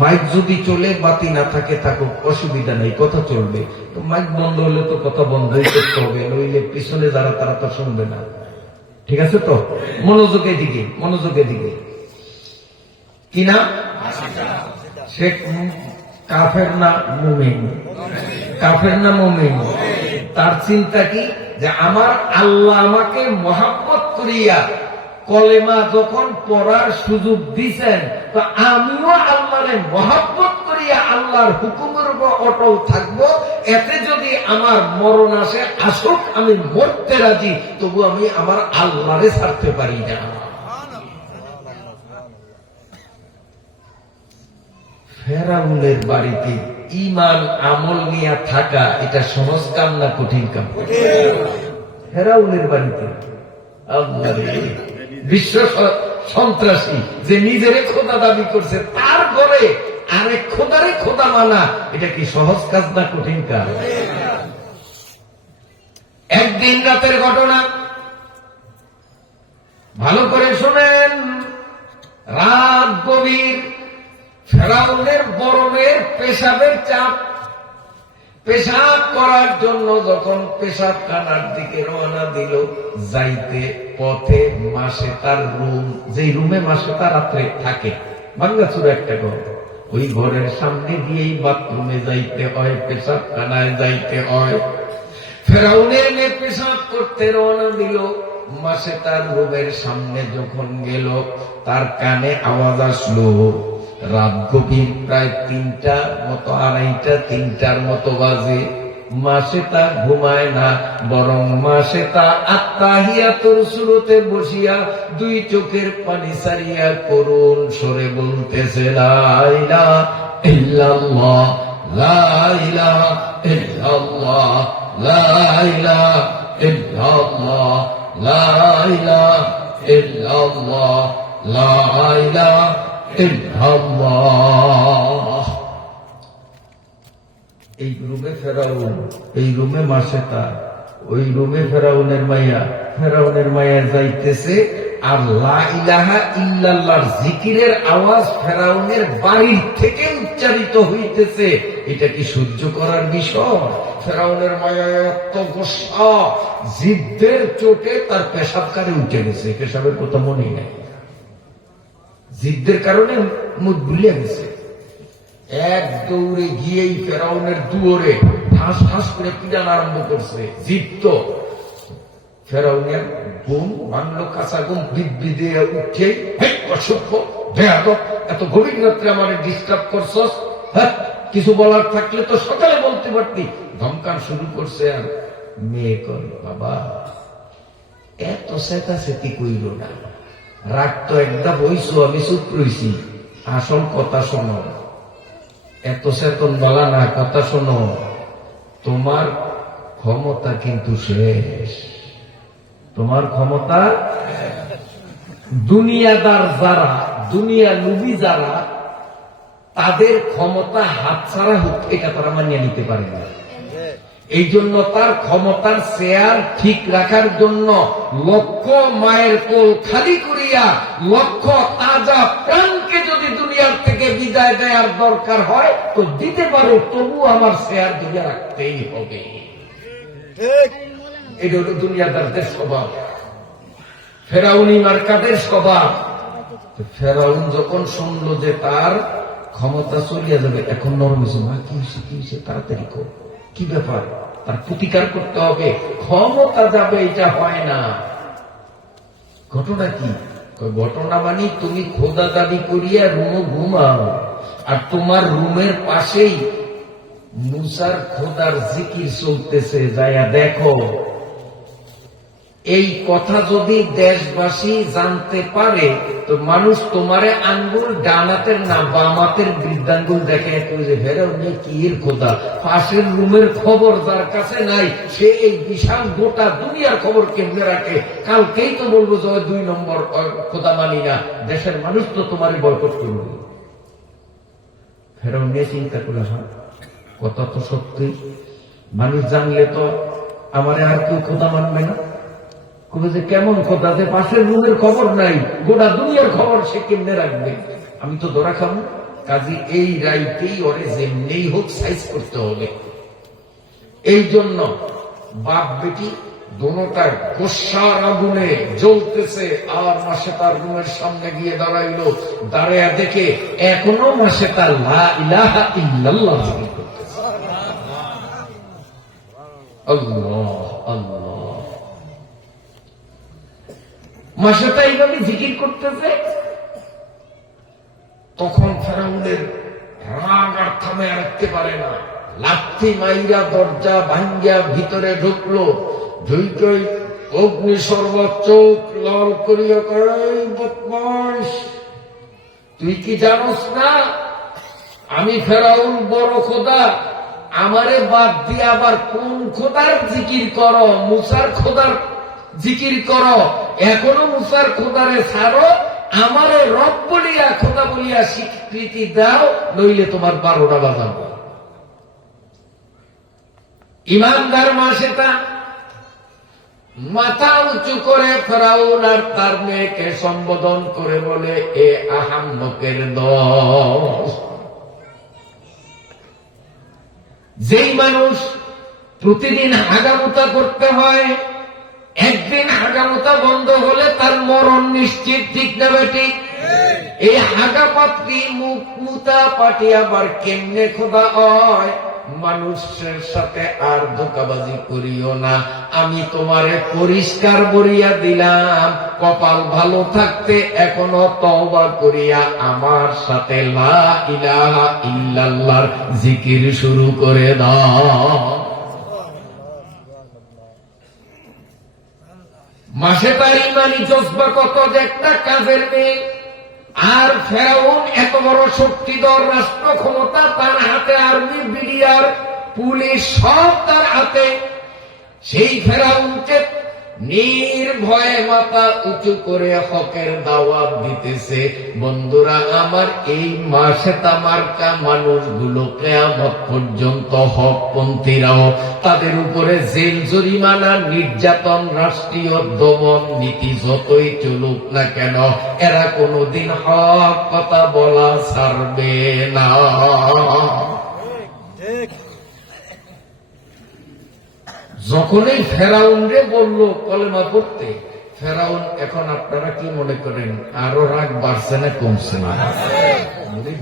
মাইক যদি চলে, বাতি না থাকে থাকুক, অসুবিধা নেই, কথা চলবে। তো মাইক বন্ধ হলে তো কথা বন্ধই করতে হবে, নইলে পিছনে যারা তারা তো শুনবে না। ঠিক আছে তো? মনোযোগের দিকে, মনোযোগের দিকে। কি না? সে কাফের না মুমিন? কাফের না মুমিন? তার চিন্তা কি যে আমার আল্লাহ আমাকে মহাব্বত করিয়া কলেমা যখন পড়ার সুযোগ দিছেন, তো আমিও আল্লাহরে মহাব্বত করিয়া আল্লাহর হুকুমের উপর অটল থাকবো। এতে যদি আমার মরণ আসে, আসুক, আমি মরতে রাজি, তবু আমি আমার আল্লাহরে ছাড়তে পারি না। ফেরাউনের বাড়িতে ঈমান আমল নিয়ে থাকা, এটা সহজ কাম না কঠিন কাম? ফেরাউনের বাড়িতে বিশ্ব সন্ত্রাসী যে নিজেরে খোদা দাবি করছে, তার ঘরে আরেক খোদারে খোদা মানা, এটা কি সহজ কাজ না কঠিন কাজ? একদিন রাতের ঘটনা, ভালো করে শোনেন। রাত গভীর, ফেরাউনের গরমের পেশাবের চাপ, পেশাব করার জন্য যখন পেশাবখানার দিকে রওনা দিল, যাইতে পথে মাসেতার রুম, যেই রুমে মাসেতা রাত্রে থাকে, ভাঙ্গাচুরা একটা ঘর, ওই ঘরের সামনে দিয়েই বাথরুমে যাইতে হয়, পেশাবখানায় যাইতে হয়। ফেরাউনের মেয়ে পেশাব করতে রওনা দিল, মাসেতার রুমের সামনে যখন গেল, তার কানে আওয়াজ আসলো। রাত গভীর, প্রায় 3টার মতো, 2:30, 3টার মতো বাজে। মাসেতা ঘুমায় না, বরং মাসেতা আত্তাহিয়াতুর সুরতে বসিয়া দুই চোখের পানি সারিয়া করুণ সরে বলতেছে, লা ইলাহা ইল্লাল্লাহ, লা ইলাহা ইল্লাল্লাহ, লা ইলাহা ইল্লাল্লাহ, লা ইলাহা ইল্লাল্লাহ, লা ইলাহা ইল্লাল্লাহ। এই রুমে ফেরাউন, এই রুমে মাসেতা, ওই রুমে ফেরাউনের মাইয়া, ফেরাউনের মাইয়া যাইতেছে, আর লা ইলাহা ইল্লাল্লাহর জিকিরের আওয়াজ ফেরাউনের বাড়ির থেকে উচ্চারিত হইতেছে। এটা কি সহ্য করার বিষয়? ফেরাউনের মায়া এত গোসা, জিদ্দের চোটে তার পেশাবকারে উঠে গেছে, পেশাবের কথা মনে নাই, জিদ্দের কারণে মুখ ভুলিয়ে গেছে। এক দৌড়ে গিয়েই ফেরাউনের দুয়ারে ঠাস ঠাস করে পিটান আরম্ভ করছে। জিদ্দ ফেরাউনের ঘুম ভাঙলো, কাঁচা ঘুম বিদ্যে উঠে, অসভ্য বেয়াদব, এত গভীর রাত্রে আমার ডিস্টার্ব করছস, হ্যাঁ কিছু বলার থাকলে তো সকালে বলতে পারতি। ধমকান শুরু করছে। আর মেয়ে কর, বাবা এত চেতাচেতি কইল না, রাগ তো একদম হইছো, আমি চুপ রইছি, আসল কথা শোনো, এত চেতন বলা না, কথা শোনো, তোমার ক্ষমতা কিন্তু শেষ, তোমার ক্ষমতা। দুনিয়াদার যারা, দুনিয়া লুবি যারা, তাদের ক্ষমতা হাতছাড়া হোক এটা তারা মানিয়ে নিতে পারে না। এই জন্য তার ক্ষমতার চেয়ার ঠিক রাখার জন্য লক্ষ মায়ের কোল খালি করিয়া লক্ষ তাজা প্রাণকে যদি দুনিয়ার থেকে বিদায় দেওয়ার দরকার হয় তো দিতে পারো, তবু আমার চেয়ার ধরে রাখতেই হবে। এটা হল দুনিয়াদারদের স্বভাব, ফেরাউনি মার্কাদের স্বভাব। ফেরাউন যখন শুনলো যে তার ক্ষমতা চলিয়া যাবে, এখন নরম হয়েছে, মা কি হয়েছে, তাড়াতাড়ি কর, কি ব্যাপার, তার প্রতিকার করতে হবে, ক্ষমতা যাবে, এটা হয় না। ঘটনা কি? ঘটনা মানে তুমি খোদা দাবি করিয়া রুমও ঘুমাও, আর তোমার রুমের পাশেই মুসার খোদার জিকির চলতেছে, যাইয়া দেখো। এই কথা যদি দেশবাসী জানতে পারে তো মানুষ তোমারে আঙ্গুল ডানাতের না বামাতের বৃদ্ধাঙ্গুল দেখে, কি এর খোদা, পাশের রুমের খবর যার কাছে নাই সে এই বিশাল গোটা দুনিয়ার খবর কেমনে রাখে? কালকেই তো বলবো যে 2 নম্বর খোদা মানি না, দেশের মানুষ তো তোমারই বয়কট করবে। ফেরাউন নিয়ে চিন্তা করলে, হয় কথা তো সত্যি, মানুষ জানলে তো আমার আর কেউ খোদা মানবে না। যে কেমন খোদা, যে পাশের রুমের খবর নাই, গোটা দুনিয়ার খবর সে কেমনে রাখবে? আমি তো ধরা খাবো, কাজী এই রাইতেই ওরে যেমনেই হোক সাইজ করতে হবে। এই জন্য বাপ বেটি দোনোটার গোসার আগুনে জ্বলতেছে। আর মাসেতার রুমের সামনে গিয়ে দাঁড়াইলো, দাঁড়াইয়া দেখে এখনো মাসেতার লা ইলাহা ইল্লাল্লাহ জিকির করতেছে। আল্লাহ আল্লাহ, মাসেতা এইভাবে জিকির করতেছে। তখন ফেরাউনের রাগ আর থামে রাখতে পারে না, লাথি মাইরা দরজা ভাঙ্গিয়া ভিতরে ঢুকলো। ঢুকই অগ্নি সর্বত চোখ লাল করিয়া কয়, বদমাশ তুই কি জানোস না আমি ফেরাউন বড় খোদা? আমারে বাদ দিয়ে আবার কোন খোদার জিকির করো? মুসার খোদার জিকির করো। এখনো মুসার খোদারে ছাড়ো, আমারে রব বলিয়া খোদা বলিয়া স্বীকৃতি দাও, নইলে তোমার 12টা বাজাবো। ইমানদার মাসেতা মাথা উঁচু করে ফেরাউন আর তার মেয়েকে সম্বোধন করে বলে, এ আহাম্মকের দল, যেই মানুষ প্রতিদিন হাগামুতা করতে হয়, একদিন হাগামুতা বন্ধ হলে তার মরণ নিশ্চিত, ঠিক না বেঠিক? এই হাগা পাত্রী মুখ মুতা পাটি আবার কেমনে খোদা হয়? মানুষের সাথে আর ধোঁকাবাজি করিও না, আমি তোমারে পরিষ্কার বলিয়া দিলাম, কপাল ভালো থাকতে এখনো তওবা করিয়া আমার সাথে লা ইলাহা ইল্লাল্লাহর জিকির শুরু করে দাও। মাসে তার ইমানি জজবা কত যে একটা কাজের মেয়ে। আর ফেরাউন এত বড় শক্তিধর রাষ্ট্র ক্ষমতা, তার হাতে আর্মি, বিডিআর, পুলিশ সব তার হাতে। সেই ফেরাউনকে নির্ভয়ে মাথা উঁচু করে হকের দাওয়াত দিতেছে। বন্ধুরা আমার, এই মাসেতা মার্কা মানুষগুলো কিয়ামত পর্যন্ত হকপন্থীরাও, তাদের উপরে জেল জরিমানা, নির্যাতন, রাষ্ট্রীয় দমন নীতি যতই চলুক না কেন, এরা কোনোদিন হক কথা বলা ছাড়বে না। যখনই ফেরাউন রে বলল কলেমা পড়তে, ফেরাউন এখন আপনারা কি মনে করেন আরো রাগ বাড়ছে না কমছে না?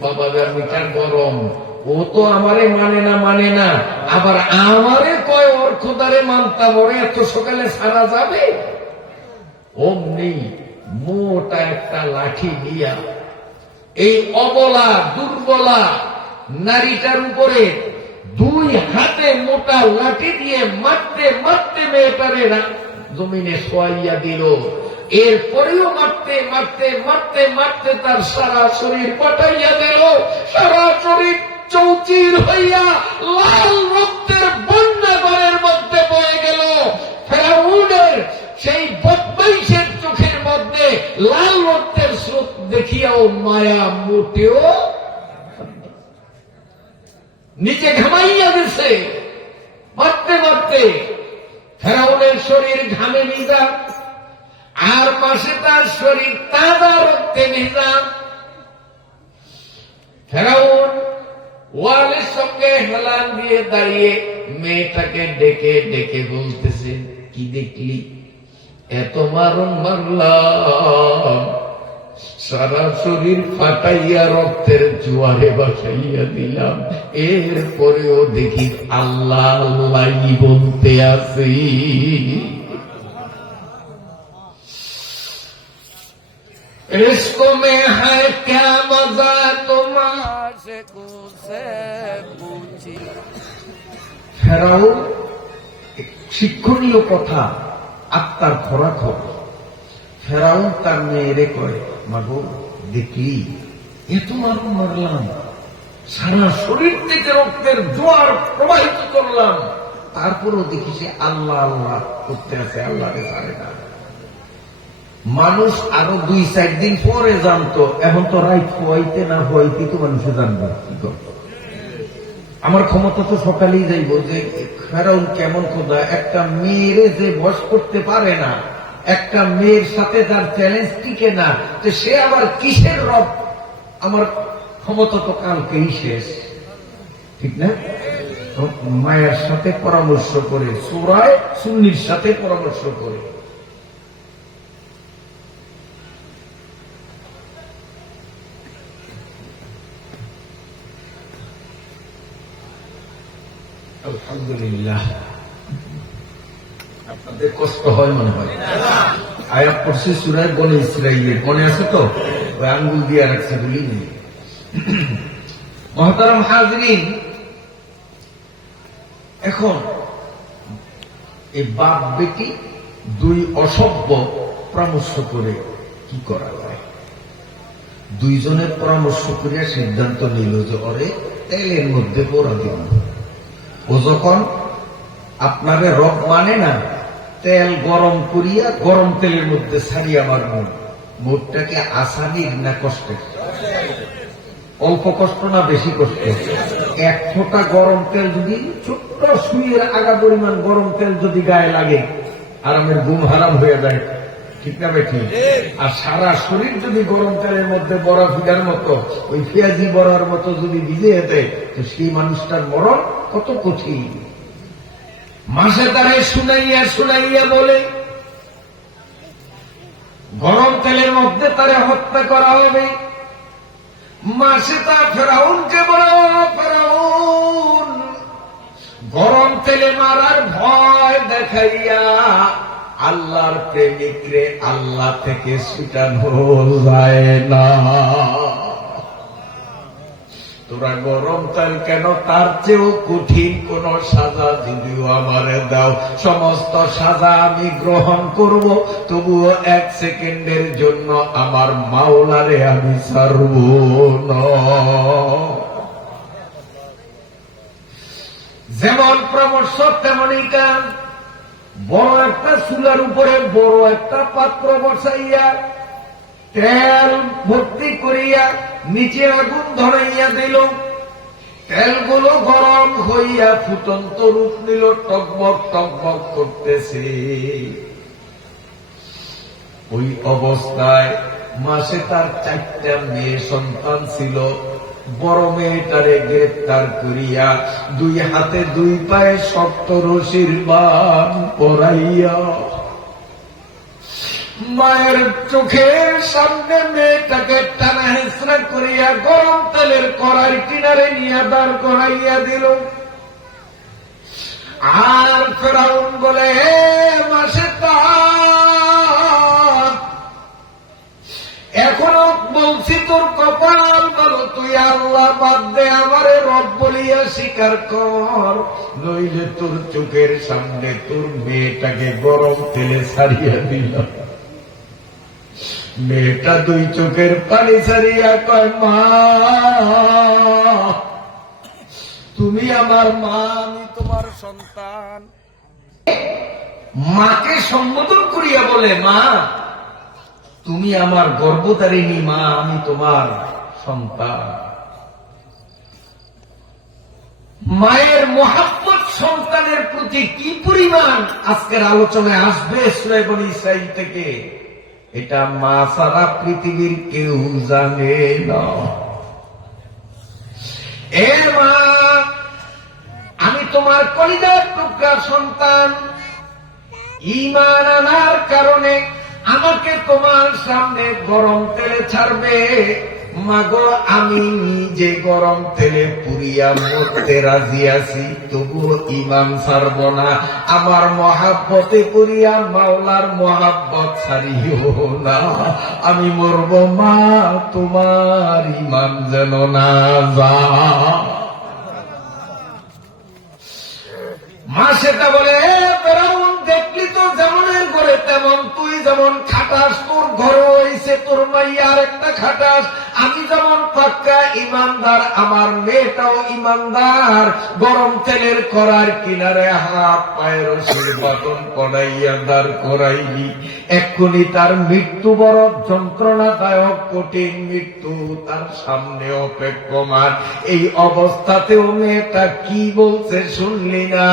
বাবা মিটার গরম, ও তো আমারে মানে না, আবার আমারে কয় ওর খোদারে মানতাম, ওরে এত সকালে ছাড়া যাবে? অমনি মোটা একটা লাঠি দিয়া এই অবলা দুর্বলা নারীটার উপরে দুই হাতে মোটা লাঠি দিয়ে মারতে মারতে মেয়েটারে জমিনে শোয়াইয়া দিল। এরপরেও মারতে মারতে মারতে মারতে তার সারা শরীর পাঠাইয়া দিল, সারা শরীর চৌচির হইয়া লাল রক্তের বন্যা ঘরের মধ্যে বয়ে গেল। ফেরাউনের সেই বদমাইশের চোখের মধ্যে লাল রক্তের স্রোত দেখিয়াও মায়া মোটেও নিচে ঘামাইয়া গেছে। মারতে মারতে ফেরাউনের শরীর ঘামে ভিজা, আর পাশে তার শরীর তাজা রক্তে ভিজা। ফেরাউন ওয়ালের সঙ্গে হেলান দিয়ে দাঁড়িয়ে মেয়েটাকে ডেকে ডেকে বলতেছে, কি দেখলি? এত মারণ মারলাম, সারা শরীর ফাটাইয়া রক্তের জোয়ারে বাসাইয়া দিলাম, এরপরেও দেখি আল্লাহ আল্লাহ বলতে আছি। ইসকো মে হ্যায় ক্যা মজা তোমার সে কুছে পুছি। ফেরাউন শিক্ষণীয় কথা, আত্মার খোরাক হবে। ফেরাউন তার মেয়েরে কয়, মাগো দেখলি এত মারলাম, সারা শরীর থেকে রক্তের জোয়ার প্রবাহিত করলাম, তারপরও দেখি সে আল্লাহ আল্লাহ করতে আছে, আল্লাহকে ছাড়ে না। মানুষ আরো 2-4 দিন পরে জানতো, এখন তো রাইট হইতে না হইতে তো মানুষে জানবে কি করত। আমার ক্ষমতা তো সকালেই যাইব যে ফেরাউন কেমন খোদা, একটা মেয়েরে যে বশ করতে পারে না, একটা মেয়ের সাথে যার চ্যালেঞ্জ টিকে না, যে সে আবার কিসের রব? আমার ক্ষমতা তো কালকেই শেষ, ঠিক না? মায়ের সাথে পরামর্শ করে, সূরায়ে সুন্নির সাথে পরামর্শ করে আলহামদুলিল্লাহ। আপনাদের কষ্ট হয় মনে হয়? আয়াত পড়ছি সূরায়ে বনী ইসরাঈলের, মনে আছে তো? ওই আঙ্গুল দিয়ে রাখছে বলি নেই। মুহতারাম হাজরিন, এখন এই বাপ বেটি দুই অসভ্য পরামর্শ করে কি করা যায়। দুইজনের পরামর্শ করিয়া সিদ্ধান্ত নিল যে ওরে তেলের মধ্যে পোড়া দিব। ও যখন আপনারে রব মানে না, তেল গরম করিয়া গরম তেলের মধ্যে ছাড়িয়া মারব। মোটটাকে আসানির না কষ্টের? অল্প কষ্ট না বেশি কষ্ট? 1 ফোঁটা গরম তেল যদি, ছোট্ট সুইয়ের আগা পরিমাণ গরম তেল যদি গায়ে লাগে, আরামের ঘুম হারাম হয়ে যায়। ঠিক না বেঠি? আর সারা শরীর যদি গরম তেলের মধ্যে বড় ফিগার মতো ওই পেঁয়াজি বড়ার মতো যদি ভিজে যেতে, তো সেই মানুষটার মরণ কত কঠিন। মাসে তারে শুনাইয়া শুনাইয়া বলে গরম তেলের মধ্যে তারে হত্যা করা হবে। মাসে তা ফেরাউনকে বলে, ফেরাউন, গরম তেলে মারার ভয় দেখাইয়া আল্লাহর প্রেমিকরে আল্লাহ থেকে ছুটানো যায় না। তোরা গরম তেল কেন, তার চেয়েও কঠিন কোন সাজা যদিও আমারে দাও, সমস্ত সাজা আমি গ্রহণ করব, তবুও 1 সেকেন্ডের জন্য আমার মাওলারে আমি ছাড়ব না। যেমন পরামর্শ তেমনই কাজ। বড় একটা চুলার উপরে বড় একটা পাত্র বসাইয়া তেল ভর্তি করিয়া নিচে আগুন ধরাইয়া দিল। তেলগুলো গরম হইয়া ফুটন্ত রূপ নিল, টকবক টকবক করতেছে। ওই অবস্থায় মাসে তার 4টা মেয়ে সন্তান ছিল। বড় মেয়েটারে গ্রেপ্তার করিয়া 2 হাতে 2 পায়ে শক্ত রশির বান পরাইয়া মায়ের চোখের সামনে মেয়েটাকে টানা হেঁচড়া করিয়া গরম তেলের কড়াই কিনারে নিয়ে দাঁড় করাইয়া দিল। আর ফেরাউন বলে, হে মাসে তা, এখনো বলছি তোর কপাল ভালো, তুই আল্লাহ বাদ দে, আমারে রব বলিয়া স্বীকার কর, নইলে তোর চোখের সামনে তোর মেয়েটাকে গরম তেলে ছাড়িয়া দিল। মেয়েটা 2 চোখের পানি ছাড়িয়া কয়, মা, তুমি আমার মা, আমি তোমার সন্তান। মাকে সম্বোধন করিয়া বলে, মা, তুমি আমার গর্ভধারিণী মা, আমি তোমার সন্তান। মায়ের মহাব্বত সন্তানের প্রতি কি পরিমাণ আজকের আলোচনায় আসবে সূরা বনী ইসরাঈল থেকে, এটা মা সারা পৃথিবীর কেউ জানে না। এ মা, আমি তোমার কলিজার টুকরা সন্তান, ঈমান আনার কারণে আমাকে তোমার সামনে গরম তেলে ছাড়বে। মাগো, আমি নিজে গরম তেলে পুরিয়া মরতে রাজি আছি, তবুও ঈমান ছাড়ব না। আমার মহাব্বতে পুরিয়া মাওলার মহাব্বত ছাড়িও না। আমি মরব মা, তোমার ঈমান যেন না যা। মা সেটা বলে, ফেরাউন, দেখলি তো যেমনের ঘরে তেমন, তুই যেমন খাটাস, তোর ঘরে হয়েছে তোর মাইয়া আর একটা খাটাস। আমি যেমন পাক্কা ইমানদার, আমার মেয়েটাও ইমানদার। গরম তেলের কড়ার কিনারে হাত পায়ের রশির বাঁধন করাইয়া দাঁড় করাইলি। এক্ষুনি তার মৃত্যু বড় যন্ত্রণাদায়ক, কঠিন মৃত্যু তার সামনে অপেক্ষমান। এই অবস্থাতেও মেয়েটা কি বলছে শুনলি না?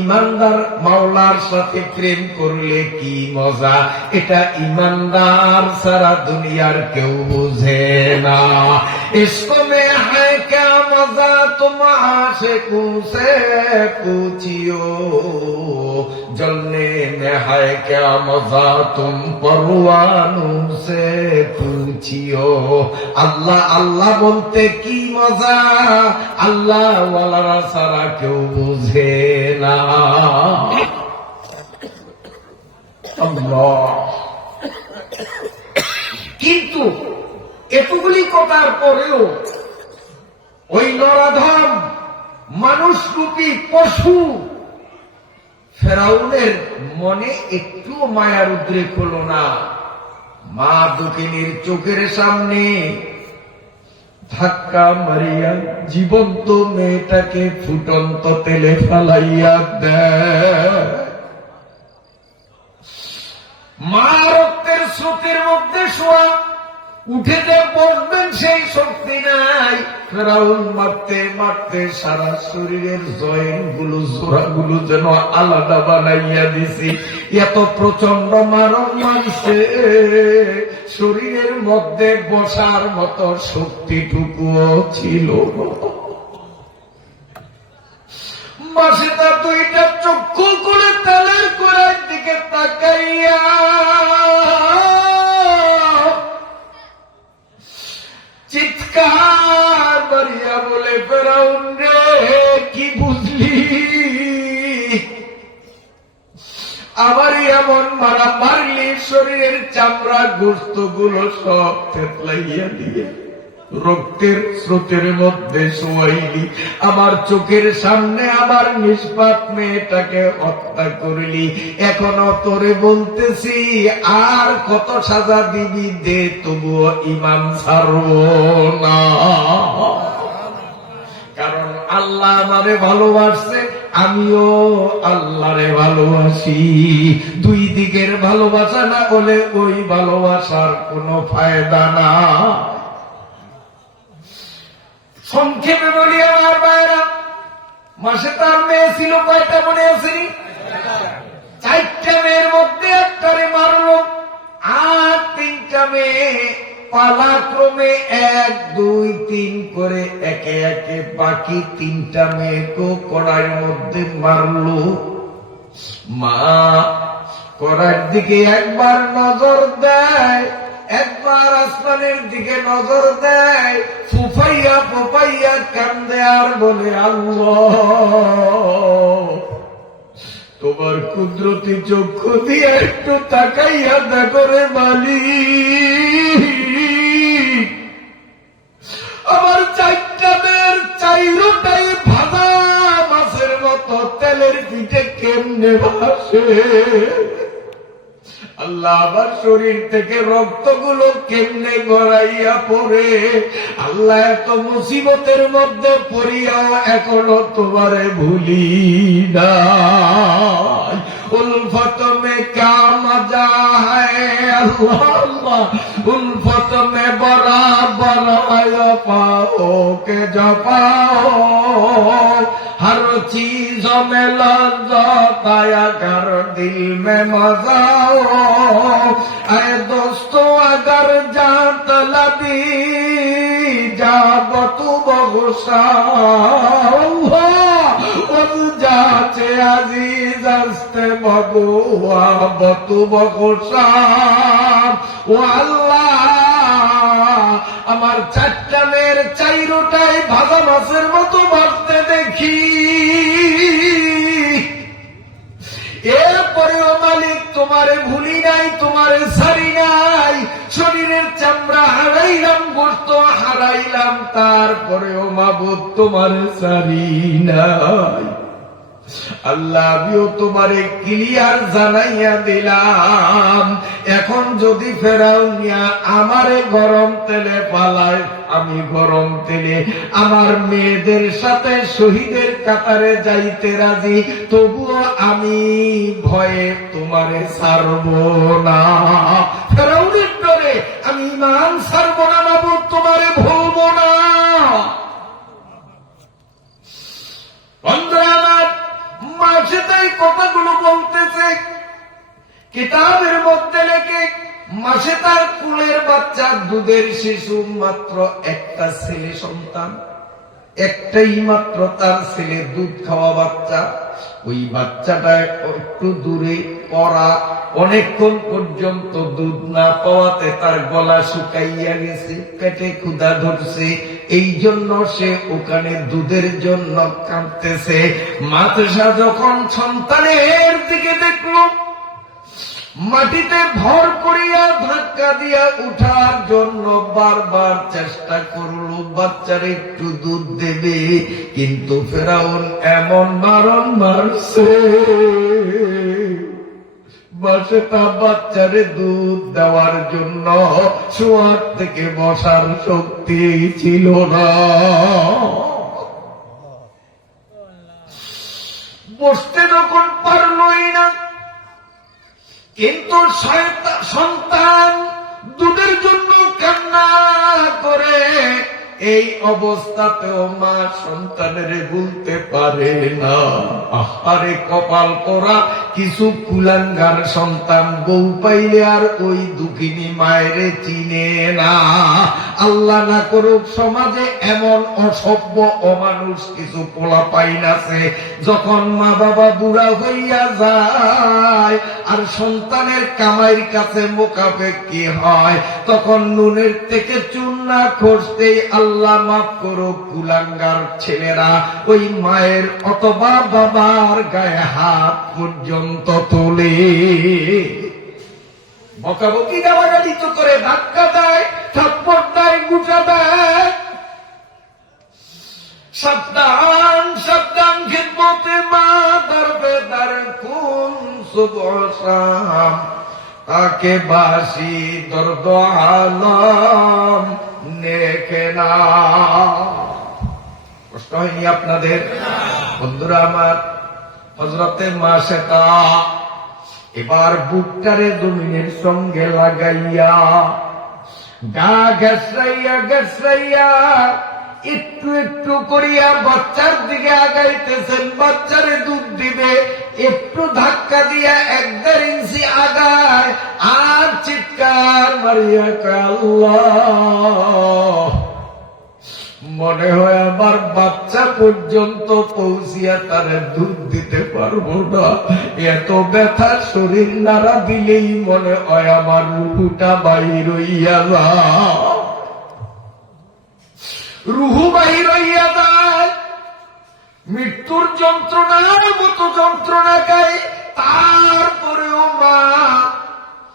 ইমানদার মাওলার সাথে প্রেম করলে কি মজা, এটা ইমানদার সারা দুনিয়ার কেউ বুঝে না। ইশক মে হ্যায় ক্যা মজা, তুম আশিকো সে পুছিও, জলনে মে হ্যায় ক্যা মজা, তুম পরওয়ানো সে পুছিও। আল্লাহ আল্লাহ বলতে কি মজা, আল্লাহ ওয়ালারা সারা কেউ বুঝে না। আল্লাহ। কিন্তু এতগুলি কথার পরেও ওই নরাধম মানুষরূপী পশু ফেরাউনের মনে একটু মায়ার উদ্রেক হল না। মা দুঃখিনীর চোখের সামনে ধাক্কা মারিয়া জীবন্ত মেয়েটাকে ফুটন্ত তেলে ফেলাইয়া দেয়। মা রক্তের স্রোতের মধ্যে শোয়া, উঠেতে বসবেন সেই শক্তি নাই। ফেরাউন মারতে মারতে সারা শরীরের জয়েন্ট গুলো জোড়াগুলো যেন আলাদা বানাইয়া দিছি। এত প্রচন্ড মারণ মারছে, শরীরের মধ্যে বসার মতো শক্তিটুকুও ছিল। মাসে তার দুইটা চক্ষু করে তেলের কোড়ার দিকে তাকাইয়া চিৎকার মারিয়া বলে, ফেরাউন রে, কি বুঝলি? আবারই এমন মারা মারলি, শরীরের চামড়া গোস্ত গুলো সব থেতলাইয়া দিয়ে রক্তের স্রোতের মধ্যে শোয়াইলি। আমার চোখের সামনে আমার নিষ্পাপ মেয়েটাকে হত্যা করলি। এখনো তোরে বলতেছি, আর কত সাজা দিবি দে, তবুও ঈমান ছাড়ব না। কারণ আল্লাহ আমারে ভালোবাসছে, আমিও আল্লাহরে ভালোবাসি। দুই দিকের ভালোবাসা না হলে ওই ভালোবাসার কোনো ফায়দা না। সংক্ষেপে বলি আমার ভাইয়েরা, মাসে তার মেয়ে ছিল কয়টা মনে আছে? 4টা মেয়ের মধ্যে একটারে মারলো, আর 3টা মেয়ে পালাক্রমে 1, 2, 3 করে একে একে বাকি 3টা মেয়েকেও কড়াইয়ের মধ্যে মারলো। মা কড়াইয়ের দিকে একবার নজর দেয়, একবার আসমানের দিকে নজর দেয়, ফুফাইয়া ফুফাইয়া কান্দে আর বলে, আল্লাহ তোমার কুদরতি চক্ষু দিয়ে একটু তাকাইয়া দেখো রে মালিক, আমার 4টা মেয়ের 4টাই ভাজা মাছের মতো তেলের পিঠে কেমনে ভাসে। আল্লাহ আমার শরীর থেকে রক্তগুলো কেমনে গড়াইয়া পড়ে। আল্লাহ এত মুসিবতের মধ্যে পড়িয়াও এখনো তোমারে ভুলি না। উলফত মে ক্যা মজা হ্যায় আল্লাহ আল্লাহ, উলফত মে বরাবর পাও কে জপাও, हर चीजों में लज्जत आया कर दिल में मजा हो। ऐ दोस्तों अगर जान तलबी जा बतू बगुशा जाचे अजीज अस्ते बगुआ बतू बगुशा। ও আল্লাহ, আমার 4টা মেয়ের 4টাই ভাজা মাছের মতো ভাজতে দেখি, এরপরেও মালিক তোমারে ভুলি নাই, তোমারে ছাড়ি নাই। শরীরের চামড়া হারাইলাম, গোশত হারাইলাম, তারপরেও মাবুদ তোমারে ছাড়ি নাই। আল্লাহ আমিও তোমারে ক্লিয়ার জানাইয়া দিলাম, এখন যদি ফেরাউনিয়া আমারে গরম তেলে পালায়, আমি গরম তেলে আমার মেয়েদের সাথে শহীদের কাতারে যাইতে রাজি, তবুও আমি ভয়ে তোমারে ছাড়ব না। ফেরাউনের ডরে আমি ঈমান ছাড়ব না, মাবুদ তোমারে ভুলব না। বন্ধুরা আমার, মাঝে তাই কথাগুলো বলতেছে, কিতাবের মধ্যে লেখে মাসে তার কুলের বাচ্চা, দুধের শিশু, মাত্র একটা ছেলে সন্তান, একটাই মাত্র তার ছেলে, দুধ খাওয়া বাচ্চা। ওই বাচ্চাটা একটু দূরে পড়া, অনেকক্ষণ পর্যন্ত দুধ না পাওয়াতে তার গলা শুকাইয়া গেছে, পেটে ক্ষুধা ধরছে, এই জন্য সে ওখানে দুধের জন্য কাঁদতেছে। মাতৃষা যখন সন্তানের দিকে দেখলো, মাটিতে ভর করিয়া ধাক্কা দিয়া উঠার জন্য বারবার চেষ্টা করলো বাচ্চার একটু দুধ দেবে, কিন্তু ফেরাউন এমন মারণ মারছে, বাসে তা বাচ্চারে দুধ দেওয়ার জন্য শোয়ার থেকে বসার শক্তি ছিল না। বসতে যখন পারলই না, কিন্তু সন্তান দুধের জন্য কান্না করে। এই অবস্থাতেও মা সন্তানের বলতে পারে না। আহারে কপাল পোড়া কিছু কুলাঙ্গার সন্তান, বউ পাইলে আর ওই দুঃখিনী মায়েরে চিনে না। আল্লাহ না করুক সমাজে এমন অসভ্য অমানুষ কিছু পোলাপাইন আছে, যখন মা বাবা বুড়া হইয়া যায় আর সন্তানের কামাইয়ের কাছে মোকাবেকি হয়, তখন নুনের থেকে চুন না খসতেই আল্লাহ মাফ করুক কুলাঙ্গার ছেলেরা ওই মায়ের অথবা বাবার গায়ে হাত পর্যন্ত তোলে। বকাবকি গালাগালি তো করে, ধাক্কা দেয়, থাপ্পড় দেয়, গুটা দেয়। সাবধান সাবধান খিদমতে মা দরবেদার কোন সুবহান, তাকে বাসি দর্দ আলম নেকে না। কষ্ট হয়নি আপনাদের? বন্ধুরা আমার, হযরতে মা সেতা এবার বুকটারে জমিনের সঙ্গে লাগাইয়া গা ঘেঁষাইয়া ঘেঁষাইয়া একটু একটু করিয়া বাচ্চার দিকে আগাইতেছেন। বাচ্চারে দুধ দিবে, একটু ধাক্কা দিয়া 1.5 ইঞ্চি আগায় আর চিৎকার মারিয়া কয় আল্লাহ, মনে হয় আমার বাচ্চা পর্যন্ত পৌঁছিয়া তারে দুধ দিতে পারবো না। এত ব্যথা, শরীর নাড়া দিলেই মনে হয় আমার রুহুটা বাহির হইয়া যায়, রুহু বাহির হইয়া যায়। মৃত্যুর যন্ত্রণার মতো যন্ত্রণা গায়, তারপরেও মা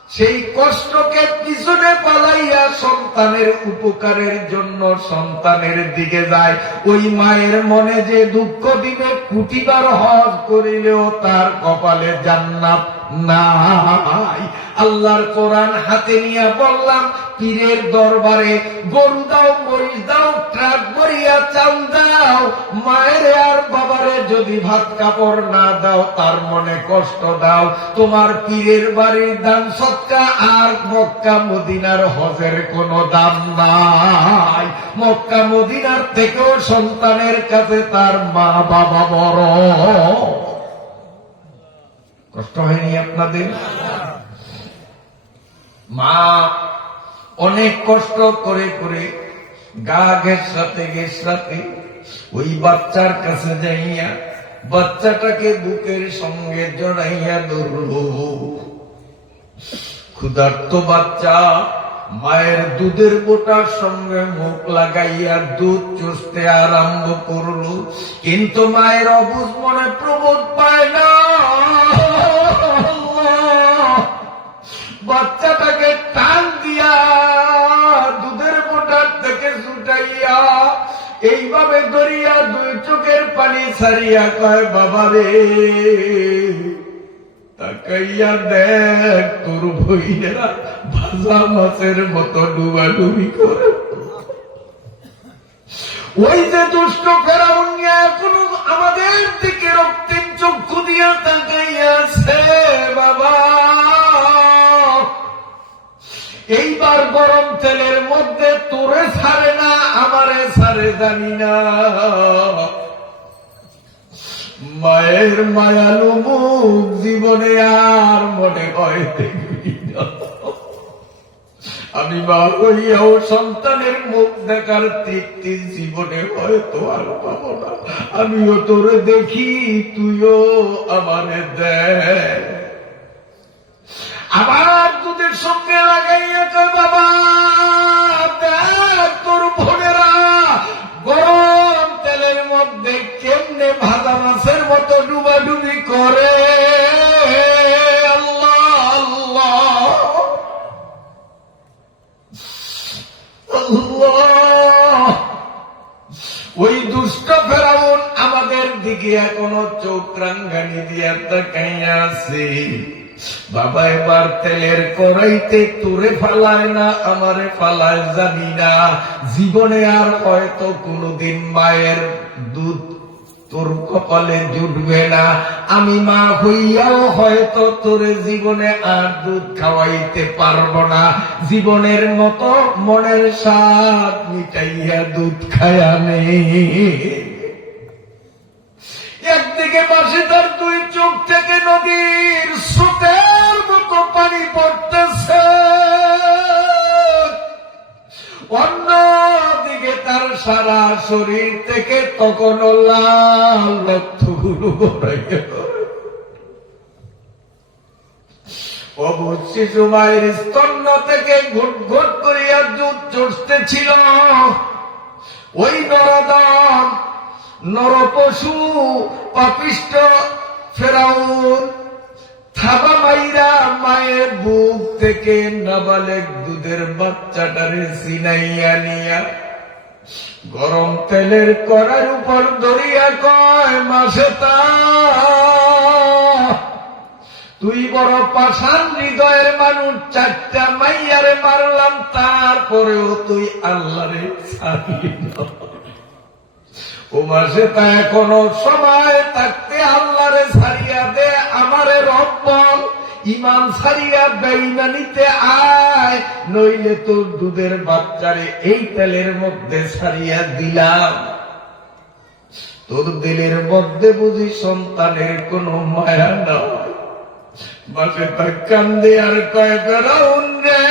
সেই কষ্টকে পিছনে পালাইয়া সন্তানের উপকারের জন্য সন্তানের দিকে যায়। ওই মায়ের মনে যে দুঃখ দিবে, কুটিবার হজ করিলেও তার কপালে জান্নাত নাই। আল্লাহর কোরআন হাতে নিয়ে বললাম, পীরের দরবারে গরু দাও, মরিচ দাও, ট্রাক ভরিয়া চাল দাও, মায়ের আর বাবারে যদি ভাত কাপড় না দাও তার মনে কষ্ট দাও। তোমার পীরের বাড়ির দান সৎকা আর মক্কা মদিনার হজের কোনো দাম নাই। মক্কা মদিনার থেকেও সন্তানের কাছে তার মা বাবা বড়। কষ্ট হয়নি আপনাদের? মা অনেক কষ্ট করে করে গা ঘেঁষাতে ঘেঁষাতে ওই বাচ্চার কাছে যাইয়া বাচ্চাটাকে বুকের সঙ্গে জড়াইয়া ধরল। ক্ষুধার্ত বাচ্চা মায়ের দুধের বোটার সঙ্গে মুখ লাগাইয়া দুধ চুষতে আরম্ভ করল, কিন্তু মায়ের অবুঝ মনে প্রবোধ পায় না। বাচ্চাটাকে টান দিয়া দুধের বোটার থেকে ছুটাইয়া এইভাবে ধরিয়া 2 চোখের পানি ছাড়িয়া কয়, বাবা রে তাকাইয়া দেখ তোর বইনেরা ভাজা মাছের মতো ডুবাডুবি করে। ওই যে দুষ্ট ফেরাউন এখনো আমাদের দিকে রক্তিম চক্ষু দিয়া তাকাইয়াছে। বাবা এইবার গরম তেলের মধ্যে তোরে ছাড়ে না আমারে ছাড়ে জানি না। মায়ের মায়ালু মুখ জীবনে আর মনে হয় দেখবি না। আমি মা হইয়াও সন্তানের মুখ দেখার তৃপ্তি জীবনে হয়তো আর পাবো না। আমিও তোরে দেখি, তুইও আমারে দেখ। আবার দুধের সঙ্গে লাগাইয়া কয়, বাবা দেখ তোর বোনেরা গরম তেলের মধ্যে কেমনে ভাজা মাছের মতো ডুবাডুবি করে। আল্লাহ আল্লাহ আল্লাহ। ওই দুষ্ট ফেরাউন আমাদের দিকে এখনো চোখ রাঙ্গানি দিয়া তাকাইয়া আছে। বাবা এবার তেলের কড়াইতে তোরে ফালায় না আমারে ফালায় জানি না। জীবনে আর হয়তো কোনদিন মায়ের দুধ তোর কপালে জুটবে না। আমি মা হইয়াও হয়তো তোর জীবনে আর দুধ খাওয়াইতে পারবো না। জীবনের মতো মনের স্বাদ মিটাইয়া দুধ খায়া নে। একদিকে পাশে তার দুই চোখ থেকে নদীর স্রোতের মতো পানি পড়তেছে, অন্যদিকে তার সারা শরীর থেকে তখনও লাল রক্তগুলো গড়াইয়া অবুঝ শিশু মায়ের স্তন্য থেকে ঘুট ঘুট করিয়া দুধ চড়তেছিল। ওই নরদম নরপশু পাপিষ্ট ফেরাউন থাবা মাইরা মায়ের বুক থেকে নাবালেক দুধের বাচ্চাটারে সিনাইয়া নিয়া গরম তেলের কড়ার উপর ধরিয়া কয়, মাসেতা তুই বড় পাষাণ হৃদয়ের মানুষ, 4টা মাইয়ারে মারলাম, তারপরেও তুই আল্লাহরে ছাড়লি না। ও মাসেতা এখনো সময় থাকতে আল্লাহরে ছাড়িয়া দে, আমারে রব বল, ইমান ছাড়িয়া বেঈমানিতে আয়, নইলে তোর দুধের বাচ্চারে এই তেলের মধ্যে ছাড়িয়া দিলাম। তোর দিলের মধ্যে বুঝি সন্তানের কোনো মায়া নয়। মাসেতা কান্দে আর কয়, ফেরাউন রে,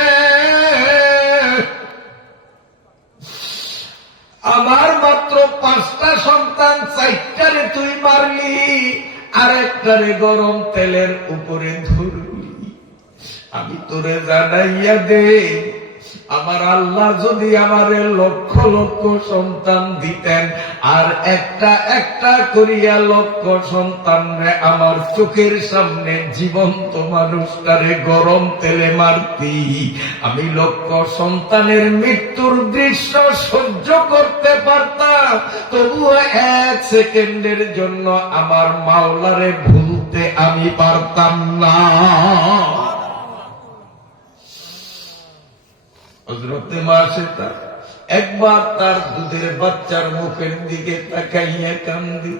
আমার মাত্র 5টা সন্তান, 4টারে তুই মারলি, আর একটারে গরম তেলের উপরে ধরলি। আমি তোরে জানাইয়া দে, আমার আল্লাহ যদি আমারে লক্ষ লক্ষ সন্তান দিতেন, আর একটা একটা করিয়া লক্ষ সন্তানরে আমার চোখের সামনে জীবন্ত মানুষটারে গরম তেলে মারতি, আমি লক্ষ সন্তানের মৃত্যুর দৃশ্য সহ্য করতে পারতাম, তবুও 1 সেকেন্ডের জন্য আমার মাওলারে ভুলতে আমি পারতাম না। হযরতে মাসেতা একবার তার দুধের বাচ্চার মুখের দিকে তাকাইয়া কান্দি,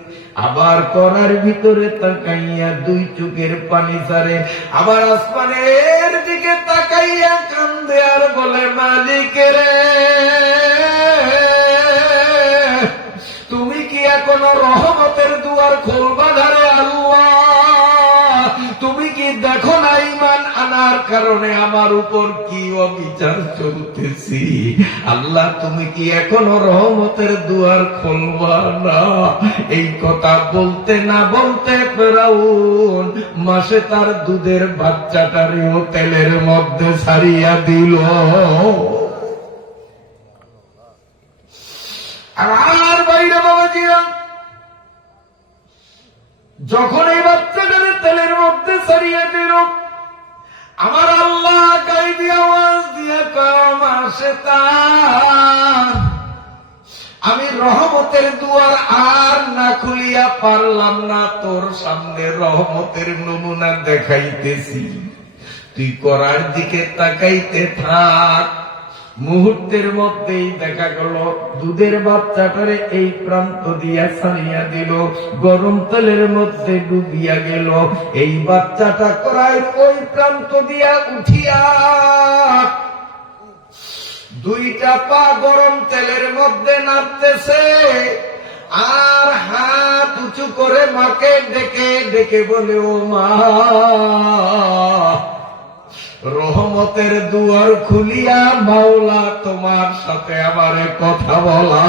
আবার করার ভিতরে তাকাইয়া 2 চোখের পানি ছাড়ে, আবার আসমানের দিকে তাকাইয়া কান্দে আর বলে, মালিক রে, তুমি কি এখনো রহমতের দুয়ার খুলবা না রে আল্লাহ? তুমি কি দেখো না ঈমান আনার কারণে আমার উপর কি অবিচার চলতেছি? আল্লাহ, তুমি কি এখনো রহমতের দুয়ার খুলবা না? এই কথা বলতে না বলতে ফেরাউন মাসে তার দুধের বাচ্চাটারেও তেলের মধ্যে ছাড়িয়া দিল। আর বাইরে বাবাজিরা, যখন এই বাচ্চাটারে তেলের মধ্যে ছাড়িয়ে দিল, আমার আল্লাহ গাইবি আওয়াজ দিয়ে কয়, মাসেতা আমি রহমতের দুয়ার আর না খুলিয়া পারলাম না, তোর সামনে রহমতের নমুনা দেখাইতেছি, তুই করার দিকে তাকাইতে থাক। মুহূর্তের মধ্যেই দেখা গেল দুধের বাচ্চাটারে এই প্রান্ত দিয়া ছাড়িয়া দিল, গরম তেলের মধ্যে ডুবিয়া গেল। এই বাচ্চাটা করায় ওই প্রান্ত দিয়া উঠিয়া 2টা পা গরম তেলের মধ্যে নামতেছে, আর হাত উঁচু করে মাকে ডেকে ডেকে বলে, ও মা, রহমতের দুয়ার খুলিয়া মাওলা তোমার সাথে আমারে কথা বলা।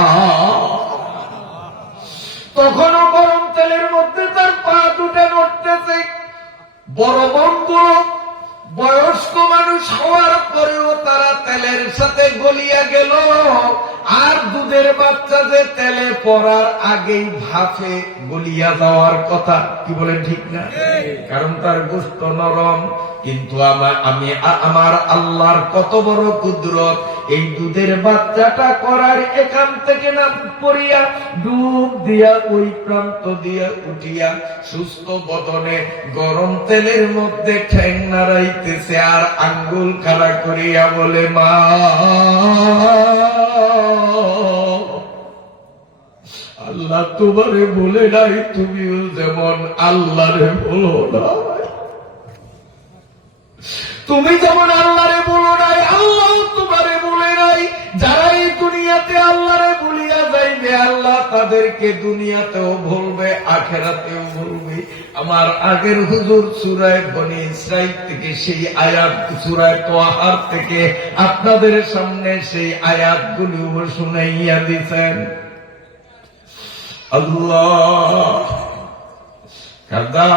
তখনও গরম তেলের মধ্যে তার পা দুটো নড়তেছে। বড় বড়গুলো বয়স্ক মানুষ হওয়ার পরেও তারা তেলের সাথে গলিয়া গেল, আর দুধের বাচ্চা যে তেলে পড়ার আগেই ভাফে গলিয়া যাওয়ার কথা, কি বলেন ঠিক না? কারণ তার গোশত নরম। কিন্তু আমার আল্লাহর কত বড় কুদরত, এই দুধের বাচ্চাটা করার এখান থেকে না পড়িয়া ডুব দিয়া ওই প্রান্ত দিয়া উঠিয়া সুস্থ বদনে গরম তেলের মধ্যে ঠ্যাং নাড়াইতেছে, আর আঙ্গুল খাড়া করিয়া বলে, মা, আল্লাহ তোমারে বলে নাই, তুমিও যেমন আল্লাহরে বলো না। তুমি যেমন আল্লাহরে বলো নাই, আল্লাহ তোমারে বলে নাই। যারা এই দুনিয়াতে আল্লাহরে বলিয়া যাইবে, আল্লাহ তাদেরকে দুনিয়াতেও বলবে, আখেরাতেও বলবে। আমার আগের হুজুর সূরা বনী ইসরাঈল থেকে সেই আয়াত, সূরা তাহার থেকে আপনাদের সামনে সেই আয়াতগুলো শুনাইয়া দিয়েছেন। আল্লাহ কাদা